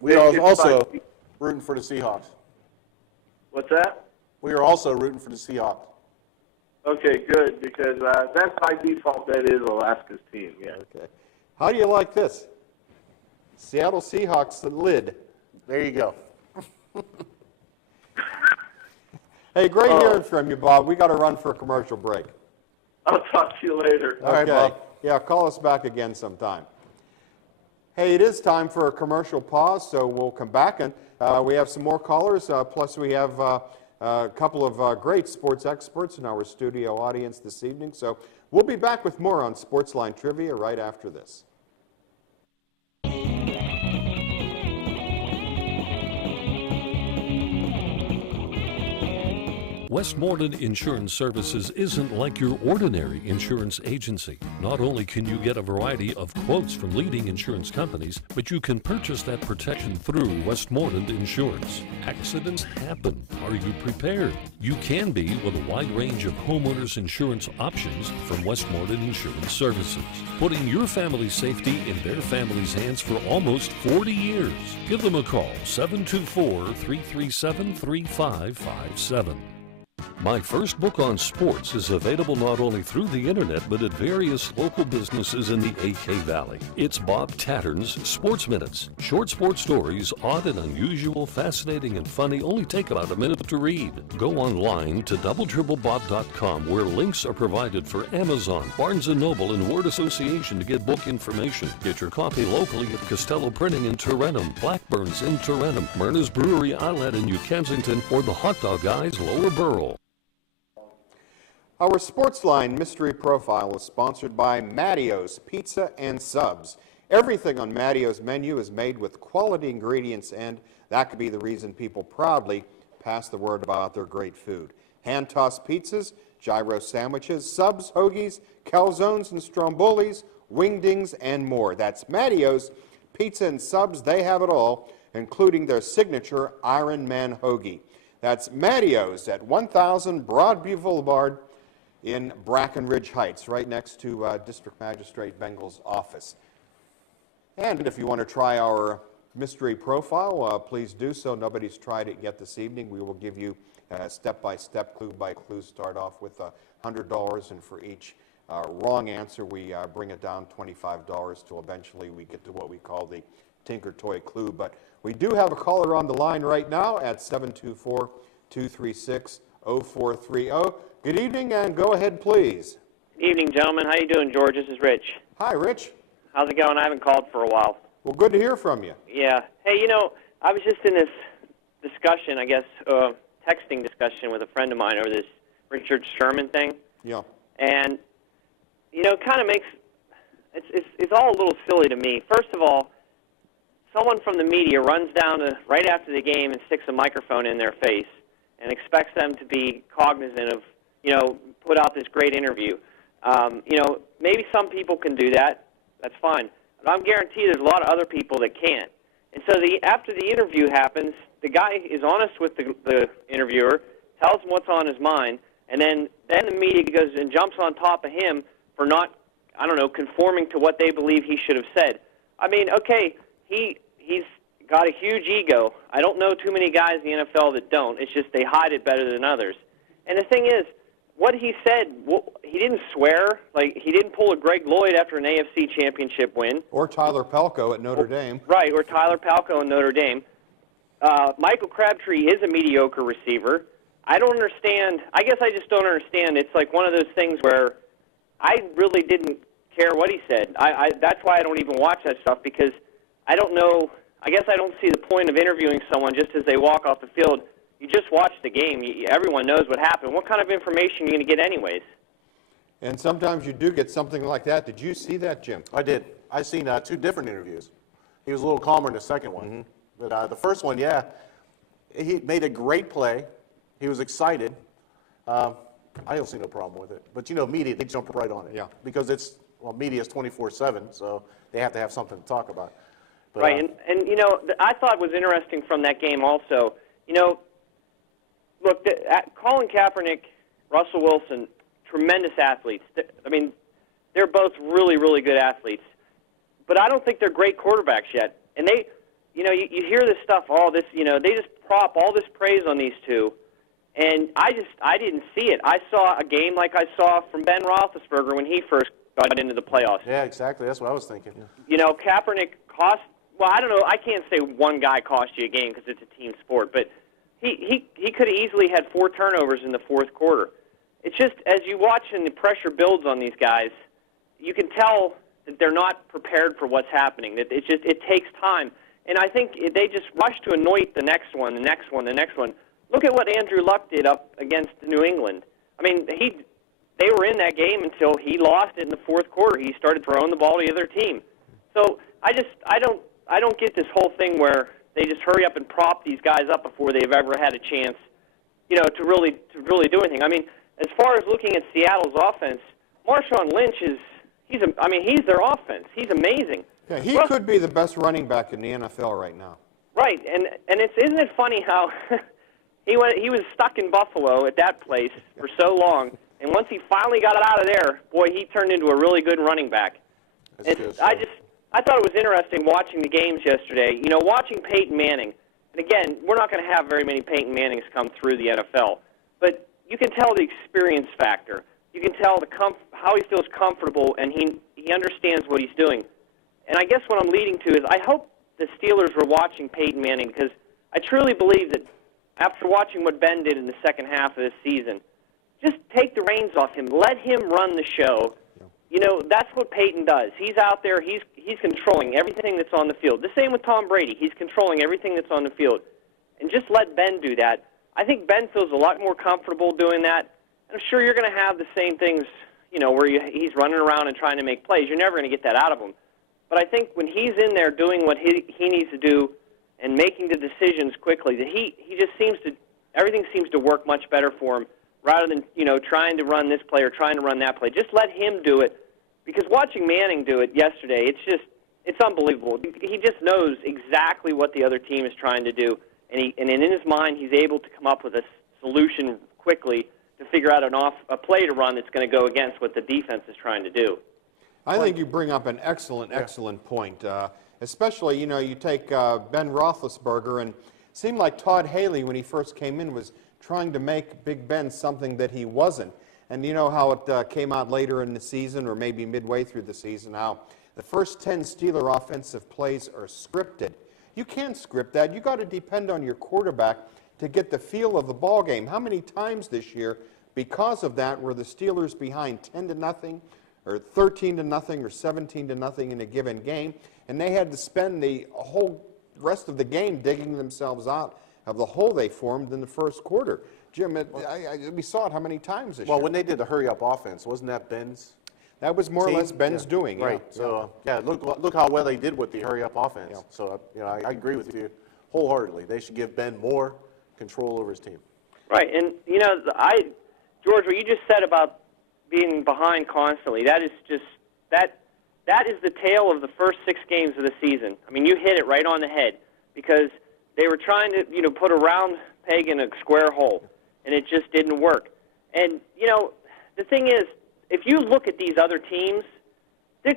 We are also rooting for the Seahawks. What's that? We are also rooting for the Seahawks. Okay, good, because that's by default, that is Alaska's team, yeah. Okay. How do you like this? Seattle Seahawks, the lid. There you go. Hey, great hearing from you, Bob. We got to run for a commercial break. I'll talk to you later. All right, Bob. Yeah, call us back again sometime. Hey, it is time for a commercial pause, so we'll come back, and we have some more callers, plus we have a couple of great sports experts in our studio audience this evening. So we'll be back with more on Sportsline Trivia right after this. Westmoreland Insurance Services isn't like your ordinary insurance agency. Not only can you get a variety of quotes from leading insurance companies, but you can purchase that protection through Westmoreland Insurance. Accidents happen. Are you prepared? You can be with a wide range of homeowners insurance options from Westmoreland Insurance Services, putting your family's safety in their family's hands for almost 40 years. Give them a call, 724-337-3557. My First Book on Sports is available not only through the internet, but at various local businesses in the AK Valley. It's Bob Tattern's Sports Minutes. Short sports stories, odd and unusual, fascinating and funny, only take about a minute to read. Go online to doubletripplebob.com, where links are provided for Amazon, Barnes & Noble, and Word Association to get book information. Get your copy locally at Costello Printing in Tarentum, Blackburn's in Tarentum, Myrna's Brewery Outlet in New Kensington, or the Hot Dog Guys Lower Borough. Our Sportsline Mystery Profile is sponsored by Mattio's Pizza and Subs. Everything on Mattio's menu is made with quality ingredients, and that could be the reason people proudly pass the word about their great food. Hand-tossed pizzas, gyro sandwiches, subs, hoagies, calzones and strombolis, wingdings, and more. That's Mattio's Pizza and Subs. They have it all, including their signature Iron Man hoagie. That's Mattio's at 1000 Broadview Boulevard in Brackenridge Heights, right next to District Magistrate Bengal's office. And if you want to try our mystery profile, please do so. Nobody's tried it yet this evening. We will give you step-by-step, clue-by-clue, start off with $100, and for each wrong answer, we bring it down $25 till eventually we get to what we call the Tinker Toy Clue. But we do have a caller on the line right now at 724-236-0430. Good evening, and go ahead, please. Evening, gentlemen. How you doing, George? This is Rich. Hi, Rich. How's it going? I haven't called for a while. Well, good to hear from you. Yeah. Hey, you know, I was just in this discussion, I guess, texting discussion with a friend of mine over this Richard Sherman thing. Yeah. And, you know, it kind of makes, it's all a little silly to me. First of all, someone from the media runs down to, right after the game and sticks a microphone in their face and expects them to be cognizant of, you know, put out this great interview. You know, maybe some people can do that. That's fine. But I'm guaranteed there's a lot of other people that can't. And so after the interview happens, the guy is honest with the interviewer, tells him what's on his mind, and then the media goes and jumps on top of him for not, I don't know, conforming to what they believe he should have said. I mean, okay, he's got a huge ego. I don't know too many guys in the NFL that don't. It's just they hide it better than others. And the thing is, what he said, he didn't swear. Like, he didn't pull a Greg Lloyd after an AFC championship win. Or Tyler Palko at Notre Dame. Right, or Tyler Palko in Notre Dame. Michael Crabtree is a mediocre receiver. I don't understand. I guess I just don't understand. It's like one of those things where I really didn't care what he said. That's why I don't even watch that stuff, because I don't know. I guess I don't see the point of interviewing someone just as they walk off the field. You just watch the game. Everyone knows what happened. What kind of information are you going to get anyways? And sometimes you do get something like that. Did you see that, Jim? I did. I seen two different interviews. He was a little calmer in the second one. Mm-hmm. But the first one, yeah, he made a great play. He was excited. I don't see no problem with it. But, you know, media, they jump right on it. Yeah. Because media is 24/7, so they have to have something to talk about. But, right, and you know, I thought was interesting from that game also, you know, look, Colin Kaepernick, Russell Wilson, tremendous athletes. I mean, they're both really, really good athletes. but I don't think they're great quarterbacks yet. And they, you hear this stuff, they just prop all this praise on these two, and I didn't see it. I saw a game like I saw from Ben Roethlisberger when he first got into the playoffs. Yeah, exactly. That's what I was thinking. Kaepernick well, I don't know. I can't say one guy cost you a game because it's a team sport, but he could have easily had 4 turnovers in the fourth quarter. It's just, as you watch and the pressure builds on these guys, you can tell that they're not prepared for what's happening. That it takes time. And I think they just rush to anoint the next one, the next one, the next one. Look at what Andrew Luck did up against New England. I mean, they were in that game until he lost it in the fourth quarter. He started throwing the ball to the other team. So I don't get this whole thing where they just hurry up and prop these guys up before they've ever had a chance, to really do anything. I mean, as far as looking at Seattle's offense, Marshawn Lynch he's their offense. He's amazing. Yeah, he could be the best running back in the NFL right now. Right, and isn't it funny how he was stuck in Buffalo at that place for so long, and once he finally got out of there, boy, he turned into a really good running back. I thought it was interesting watching the games yesterday. Watching Peyton Manning, and again, we're not going to have very many Peyton Mannings come through the NFL, but you can tell the experience factor. You can tell how he feels comfortable, and he understands what he's doing. And I guess what I'm leading to is I hope the Steelers were watching Peyton Manning, because I truly believe that after watching what Ben did in the second half of this season, just take the reins off him. Let him run the show. That's what Peyton does. He's out there. He's controlling everything that's on the field. The same with Tom Brady. He's controlling everything that's on the field. And just let Ben do that. I think Ben feels a lot more comfortable doing that. I'm sure you're going to have the same things, where he's running around and trying to make plays. You're never going to get that out of him. But I think when he's in there doing what he needs to do and making the decisions quickly, that he just everything seems to work much better for him rather than, trying to run this play or trying to run that play. Just let him do it, because watching Manning do it yesterday, it's unbelievable. He just knows exactly what the other team is trying to do, and in his mind, he's able to come up with a solution quickly to figure out a play to run that's going to go against what the defense is trying to do. I think you bring up an excellent point. Especially, you take Ben Roethlisberger, and it seemed like Todd Haley, when he first came in, was trying to make Big Ben something that he wasn't. And you know how it came out later in the season, or maybe midway through the season, how the first 10 Steeler offensive plays are scripted. You can't script that. You got to depend on your quarterback to get the feel of the ball game. How many times this year, because of that, were the Steelers behind 10-0, or 13-0, or 17-0 in a given game, and they had to spend the whole rest of the game digging themselves out of the hole they formed in the first quarter? Jim, we saw it how many times this year? Well, when they did the hurry-up offense, wasn't that Ben's? That was more or less Ben's doing. Right. Yeah. So, look how well they did with the hurry-up offense. Yeah. So, I agree with you wholeheartedly. They should give Ben more control over his team. Right. And, George, what you just said about being behind constantly, that is the tale of the first 6 games of the season. I mean, you hit it right on the head, because they were trying to, put a round peg in a square hole, and it just didn't work. And, the thing is, if you look at these other teams, the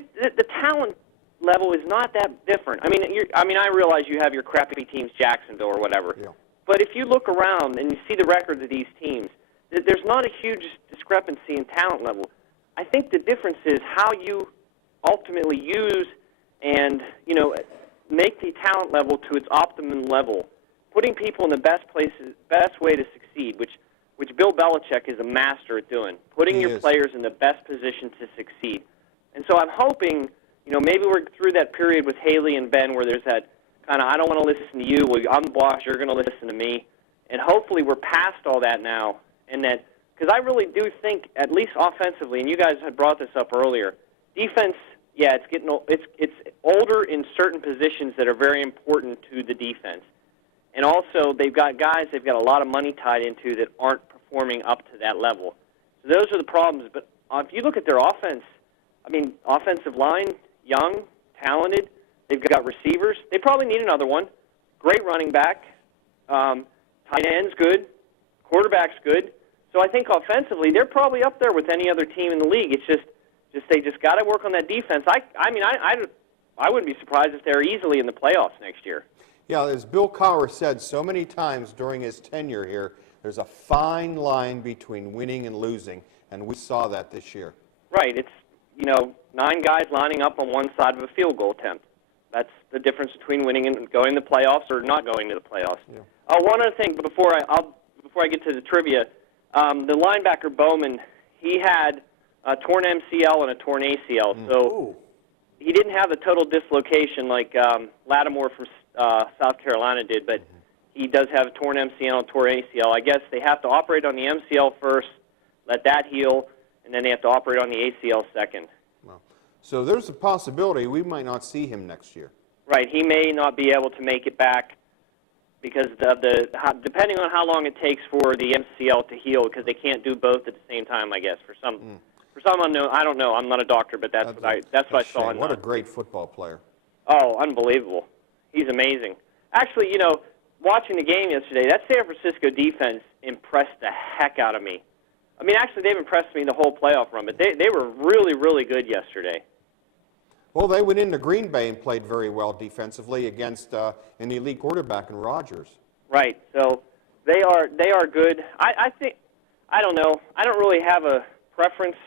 talent level is not that different. I mean, I realize you have your crappy teams, Jacksonville or whatever. Yeah. But if you look around and you see the records of these teams, there's not a huge discrepancy in talent level. I think the difference is how you ultimately use and, make the talent level to its optimum level, putting people in the best way to succeed, which Bill Belichick is a master at doing, putting your players in the best position to succeed. And so I'm hoping, maybe we're through that period with Haley and Ben where there's that kind of, I don't want to listen to you, well, I'm the boss, you're going to listen to me. And hopefully we're past all that now. And that, because I really do think, at least offensively, and you guys had brought this up earlier, defense, yeah, it's older in certain positions that are very important to the defense. And also, they've got a lot of money tied into that aren't performing up to that level. So those are the problems. But if you look at their offense, offensive line, young, talented, they've got receivers. They probably need another one. Great running back. Tight end's good. Quarterback's good. So I think offensively, they're probably up there with any other team in the league. It's just they just got to work on that defense. I wouldn't be surprised if they're easily in the playoffs next year. Yeah, as Bill Cowher said so many times during his tenure here, there's a fine line between winning and losing, and we saw that this year. Right. It's, 9 guys lining up on one side of a field goal attempt. That's the difference between winning and going to the playoffs or not going to the playoffs. Yeah. One other thing, before I get to the trivia, the linebacker Bowman, he had a torn MCL and a torn ACL, so he didn't have a total dislocation like Lattimore from South Carolina did, but he does have a torn MCL and torn ACL. I guess they have to operate on the MCL first, let that heal, and then they have to operate on the ACL second. Wow. So there's a possibility we might not see him next year. Right. He may not be able to make it back because of depending on how long it takes for the MCL to heal, because they can't do both at the same time, I guess, for some unknown. I don't know. I'm not a doctor, but that's what I saw. What a great football player. Oh, unbelievable. He's amazing. Actually, watching the game yesterday, that San Francisco defense impressed the heck out of me. I mean, actually, they've impressed me the whole playoff run, but they were really, really good yesterday. Well, they went into Green Bay and played very well defensively against an elite quarterback in Rodgers. Right. So they are good. I don't know. I don't really have a preference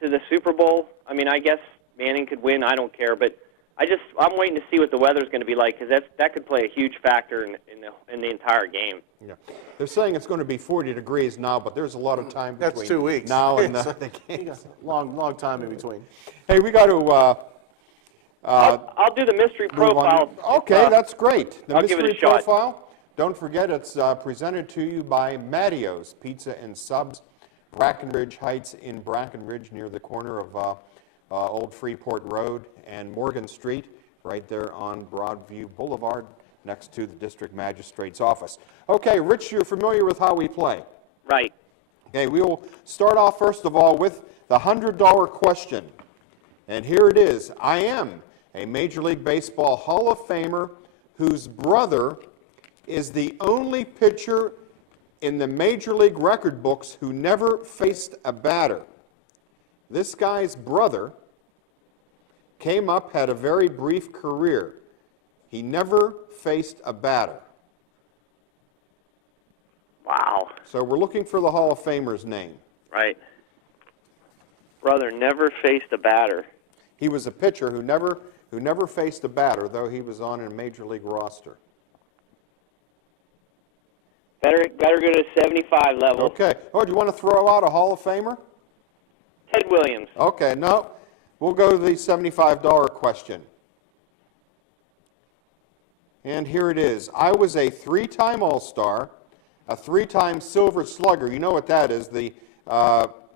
to the Super Bowl. I mean, I guess Manning could win. I don't care, but I'm waiting to see what the weather's going to be like, because that could play a huge factor in the entire game. Yeah, they're saying it's going to be 40 degrees now, but there's a lot of time between. That's 2 weeks. Now and the game. Long time in between. Hey, we got to. I'll do the mystery profile. Okay, that's great. The I'll mystery give it a shot. profile. Don't forget, it's presented to you by Mattio's Pizza and Subs, Brackenridge Heights in Brackenridge, near the corner of Old Freeport Road and Morgan Street, right there on Broadview Boulevard, next to the District Magistrate's office. Okay, Rich, you're familiar with how we play. Right. Okay, we will start off first of all with the $100 question. And here it is. I am a Major League Baseball Hall of Famer whose brother is the only pitcher in the Major League record books who never faced a batter. This guy's brother came up, had a very brief career. He never faced a batter. Wow. So we're looking for the Hall of Famer's name. Right. Brother never faced a batter. He was a pitcher who never faced a batter, though he was on a Major League roster. Better go to 75 level. Okay. Oh, do you want to throw out a Hall of Famer? Ted Williams. Okay, no. We'll go to the $75 question. And here it is. I was a 3-time All-Star, a 3-time Silver Slugger. You know what that is, the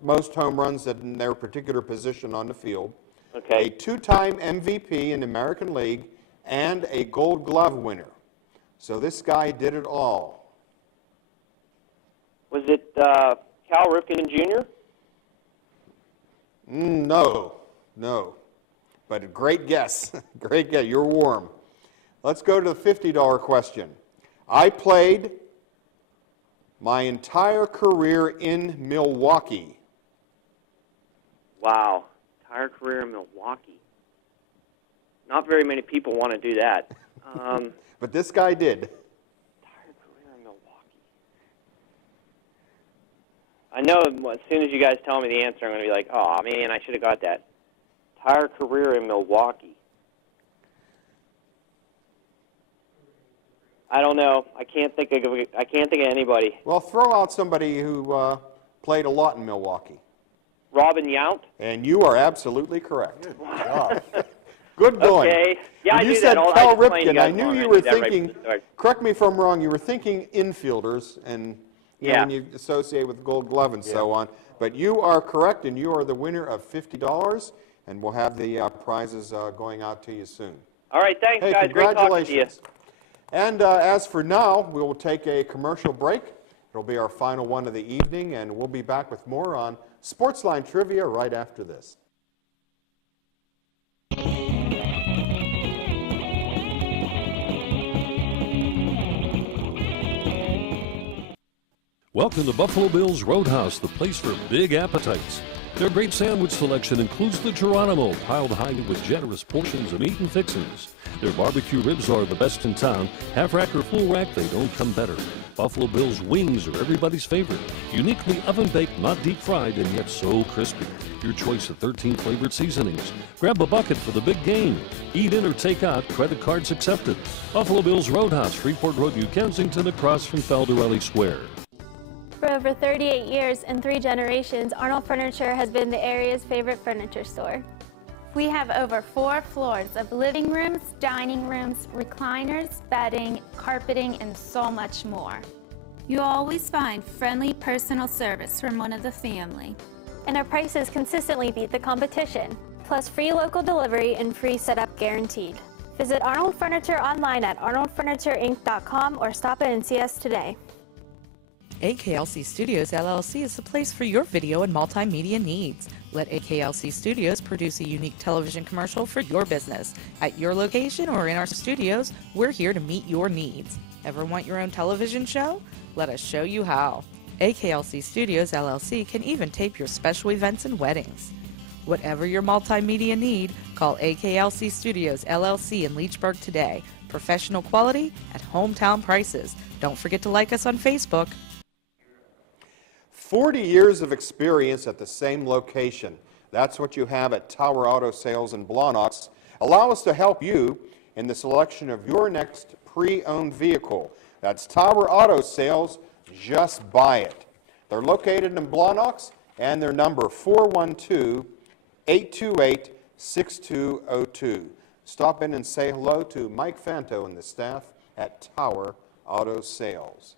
most home runs in their particular position on the field. Okay. A 2-time MVP in the American League, and a Gold Glove winner. So this guy did it all. Was it Cal Ripken Jr.? No. But a great guess. Great guess. You're warm. Let's go to the $50 question. I played my entire career in Milwaukee. Wow. Entire career in Milwaukee. Not very many people want to do that. But this guy did. Entire career in Milwaukee. I know as soon as you guys tell me the answer, I'm going to be like, oh, man, I should have got that. Entire career in Milwaukee. I don't know. I can't think of anybody. Well, throw out somebody who played a lot in Milwaukee. Robin Yount? And you are absolutely correct. Good job. Good going. Okay. Yeah, when I you knew said that. Cal Ripken, I knew you were that thinking, correct me if I'm wrong, you were thinking infielders and you know, when you associate with Gold Glove and so on. But you are correct, and you are the winner of $50, and we'll have the prizes going out to you soon. All right, thanks, hey, guys. Great talking to you. And as for now, we will take a commercial break. It'll be our final one of the evening, and we'll be back with more on Sportsline Trivia right after this. Welcome to Buffalo Bill's Roadhouse, the place for big appetites. Their great sandwich selection includes the Geronimo, piled high with generous portions of meat and fixings. Their barbecue ribs are the best in town. Half rack or full rack, they don't come better. Buffalo Bill's wings are everybody's favorite. Uniquely oven-baked, not deep-fried, and yet so crispy. Your choice of 13 flavored seasonings. Grab a bucket for the big game. Eat in or take out, credit cards accepted. Buffalo Bill's Roadhouse, Freeport Road, New Kensington, across from Faldarelli Square. For over 38 years and 3 generations, Arnold Furniture has been the area's favorite furniture store. We have over 4 floors of living rooms, dining rooms, recliners, bedding, carpeting, and so much more. You'll always find friendly personal service from one of the family. And our prices consistently beat the competition, plus free local delivery and free setup guaranteed. Visit Arnold Furniture online at arnoldfurnitureinc.com or stop in and see us today. AKLC Studios LLC is the place for your video and multimedia needs. Let AKLC Studios produce a unique television commercial for your business. At your location or in our studios, we're here to meet your needs. Ever want your own television show? Let us show you how. AKLC Studios LLC can even tape your special events and weddings. Whatever your multimedia need, call AKLC Studios LLC in Leechburg today. Professional quality at hometown prices. Don't forget to like us on Facebook. 40 years of experience at the same location. That's what you have at Tower Auto Sales in Blawnox. Allow us to help you in the selection of your next pre-owned vehicle. That's Tower Auto Sales. Just buy it. They're located in Blawnox, and their number 412-828-6202. Stop in and say hello to Mike Fanto and the staff at Tower Auto Sales.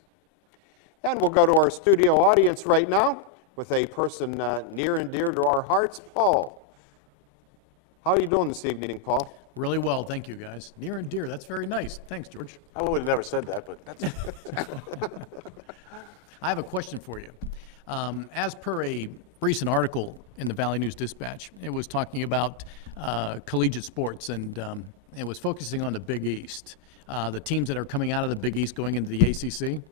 And we'll go to our studio audience right now with a person near and dear to our hearts, Paul. How are you doing this evening, Paul? Really well, thank you, guys. Near and dear, that's very nice. Thanks, George. I would have never said that, but that's... I have a question for you. As per a recent article in the Valley News Dispatch, it was talking about collegiate sports, and it was focusing on the Big East. The teams that are coming out of the Big East going into the ACC.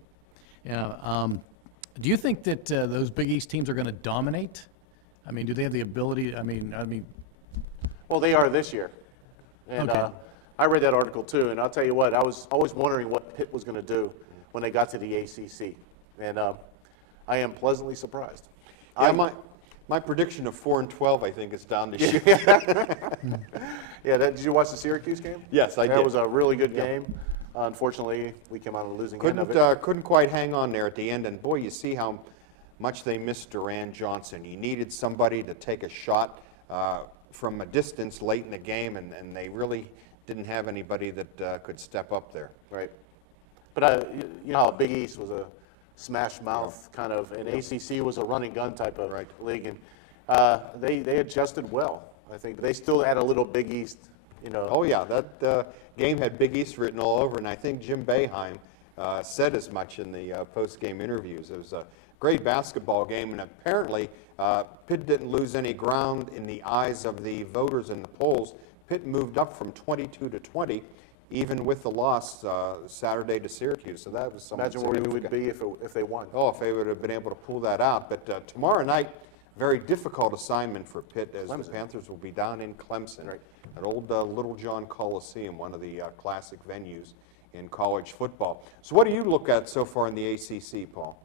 Do you think that those Big East teams are going to dominate? I mean, do they have the ability? I mean. Well, they are this year, and Okay. I read that article too. And I'll tell you what, I was always wondering what Pitt was going to do when they got to the ACC, and I am pleasantly surprised. Yeah, my prediction of 4-12, I think, is down this year. Yeah, did you watch the Syracuse game? Yes, I did. That was a really good game. Unfortunately, we came out on the losing end of it. Couldn't quite hang on there at the end, and boy, you see how much they missed Duran Johnson. You needed somebody to take a shot from a distance late in the game, and they really didn't have anybody that could step up there. Right. But you know how Big East was a smash mouth kind of, and ACC was a run and gun type of league, and they adjusted well, I think. But they still had a little Big East, you know. Oh yeah, that game had Big East written all over, and I think Jim Boeheim said as much in the post-game interviews. It was a great basketball game, and apparently Pitt didn't lose any ground in the eyes of the voters in the polls. Pitt moved up from 22 to 20, even with the loss Saturday to Syracuse. So that was something. Imagine where we would be if they won. Oh, if they would have been able to pull that out. But tomorrow night, very difficult assignment for Pitt, as the Panthers will be down in Clemson at old Little John Coliseum, one of the classic venues in college football. So what do you look at so far in the ACC, Paul?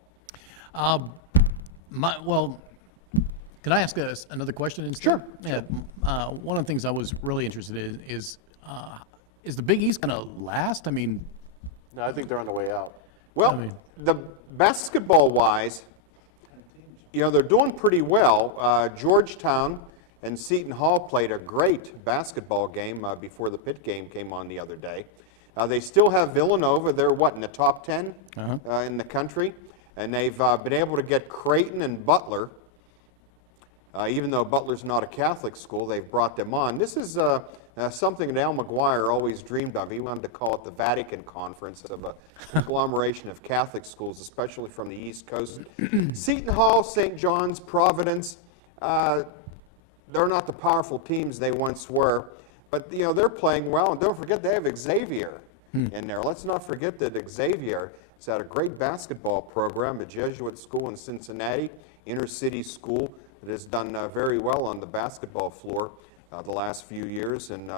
Well, can I ask another question instead? Sure. Yeah. One of the things I was really interested in is the Big East going to last? I mean, no, I think they're on the way out. Well, the basketball-wise, you know, they're doing pretty well. Georgetown and Seton Hall played a great basketball game before the Pitt game came on the other day. They still have Villanova. They're, what, in the top 10 in the country? And they've been able to get Creighton and Butler. Even though Butler's not a Catholic school, they've brought them on. This is something that Al McGuire always dreamed of. He wanted to call it the Vatican Conference, of a conglomeration of Catholic schools, especially from the East Coast. Seton Hall, St. John's, Providence, they're not the powerful teams they once were, but you know, they're playing well. And don't forget, they have Xavier in there. Let's not forget that Xavier has had a great basketball program, a Jesuit school in Cincinnati, inner city school, that has done very well on the basketball floor the last few years. And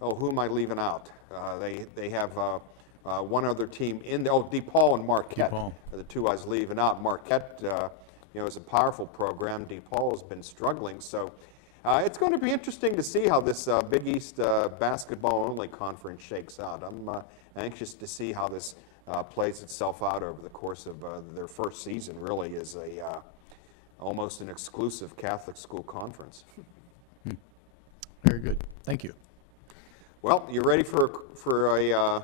who am I leaving out? They have one other team in there. Oh, DePaul and Marquette are the two I was leaving out. Marquette, is a powerful program. DePaul has been struggling. So it's going to be interesting to see how this Big East basketball-only conference shakes out. I'm anxious to see how this plays itself out over the course of their first season. Really is almost an exclusive Catholic school conference. Very good. Thank you. Well, you ready for a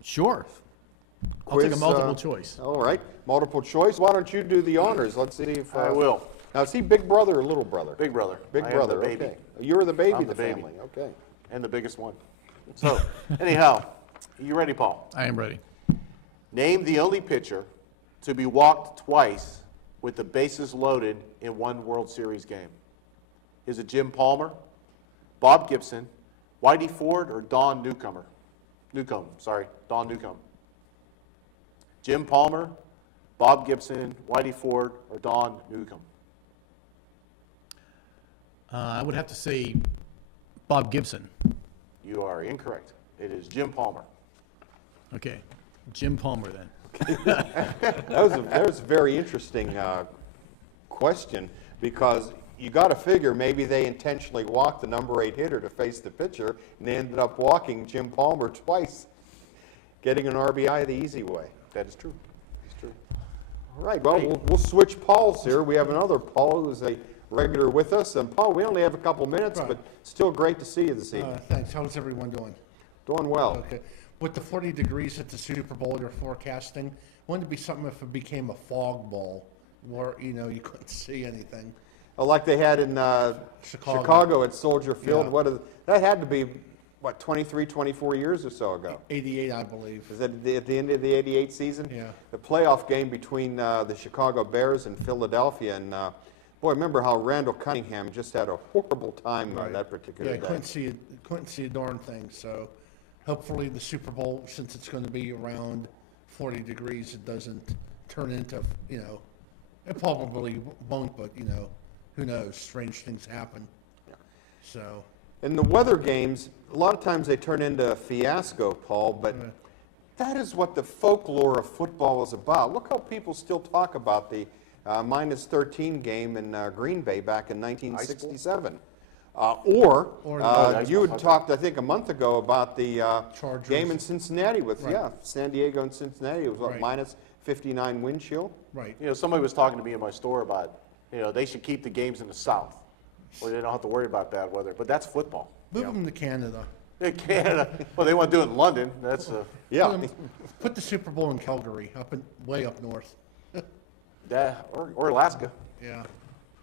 Sure. I'll quiz, take a multiple choice. All right, multiple choice. Why don't you do the honors? Let's see if I will. Now, is he big brother or little brother? Big brother. Big I am brother. the baby. Okay. You're the baby I'm of the baby. family. Okay. And the biggest one. So, anyhow, you ready, Paul? I am ready. Name the only pitcher to be walked twice with the bases loaded in one World Series game. Is it Jim Palmer, Bob Gibson, Whitey Ford, or Don Newcomb? Don Newcomb. Jim Palmer, Bob Gibson, Whitey Ford, or Don Newcomb? I would have to say Bob Gibson. You are incorrect. It is Jim Palmer. Okay, Jim Palmer then. That was a very interesting question, because you got to figure maybe they intentionally walked the number 8 hitter to face the pitcher, and they ended up walking Jim Palmer twice, getting an RBI the easy way. That is true. It's true. All right, well, we'll switch Pauls here. We have another Paul who's a regular with us. And Paul, we only have a couple minutes, but still great to see you this evening. Thanks. How's everyone doing? Doing well. Okay. With the 40 degrees at the Super Bowl you're forecasting, wouldn't it be something if it became a fog bowl where, you couldn't see anything? Oh, like they had in Chicago at Soldier Field. Yeah. That had to be, 23, 24 years or so ago? 88, I believe. Is that at the end of the 88 season? Yeah. The playoff game between the Chicago Bears and Philadelphia. And, boy, remember how Randall Cunningham just had a horrible time on that particular day. Couldn't see a darn thing. So hopefully the Super Bowl, since it's going to be around 40 degrees, it doesn't turn into, it probably won't, but, who knows? Strange things happen. Yeah. So. In the weather games, a lot of times they turn into a fiasco, Paul, but that is what the folklore of football is about. Look how people still talk about the minus 13 game in Green Bay back in 1967. You had talked, I think, a month ago about the game in Cincinnati with, San Diego and Cincinnati. It was minus 59 wind chill. Right. Somebody was talking to me in my store about, they should keep the games in the South, where they don't have to worry about bad weather. But that's football. Move them to Canada. Canada. Well, they want to do it in London. That's Put the Super Bowl in Calgary, way up north. or Alaska. Yeah.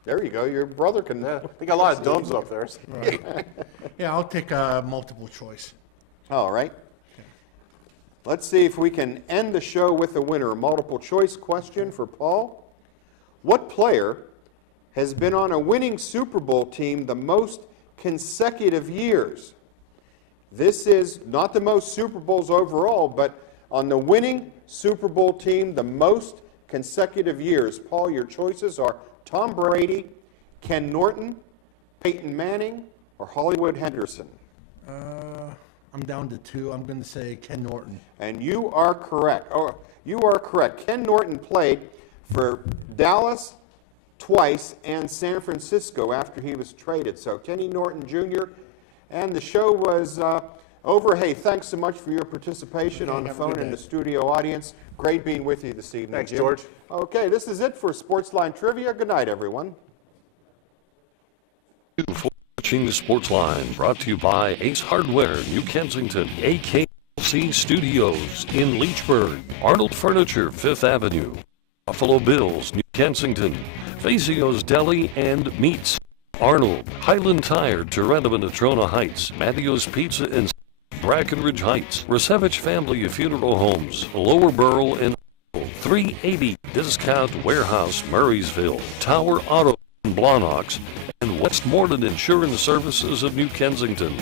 There you go. Your brother can. They got a lot of domes up there. Right. Yeah, I'll take multiple choice. All right. Let's see if we can end the show with a winner. A multiple choice question for Paul. What player has been on a winning Super Bowl team the most consecutive years? This is not the most Super Bowls overall, but on the winning Super Bowl team the most consecutive years. Paul, your choices are Tom Brady, Ken Norton, Peyton Manning, or Hollywood Henderson. I'm down to 2. I'm going to say Ken Norton. And you are correct. Oh, you are correct. Ken Norton played for Dallas twice and San Francisco after he was traded. So Kenny Norton Jr. And the show was over. Hey, thanks so much for your participation on the phone and the studio audience. Great being with you this evening. Thanks, Jim. George. Okay, this is it for Sportsline Trivia. Good night, everyone. Watching Sportsline, brought to you by Ace Hardware, New Kensington, AKLC Studios in Leechburg, Arnold Furniture, 5th Avenue, Buffalo Bills, New Kensington, Fazio's Deli and Meats, Arnold, Highland Tire, Toronto and Natrona Heights, Matteo's Pizza in Brackenridge Heights, Resevich Family Funeral Homes, Lower Burl and 380 Discount Warehouse, Murraysville, Tower Auto in Blawnox, and Westmoreland Insurance Services of New Kensington.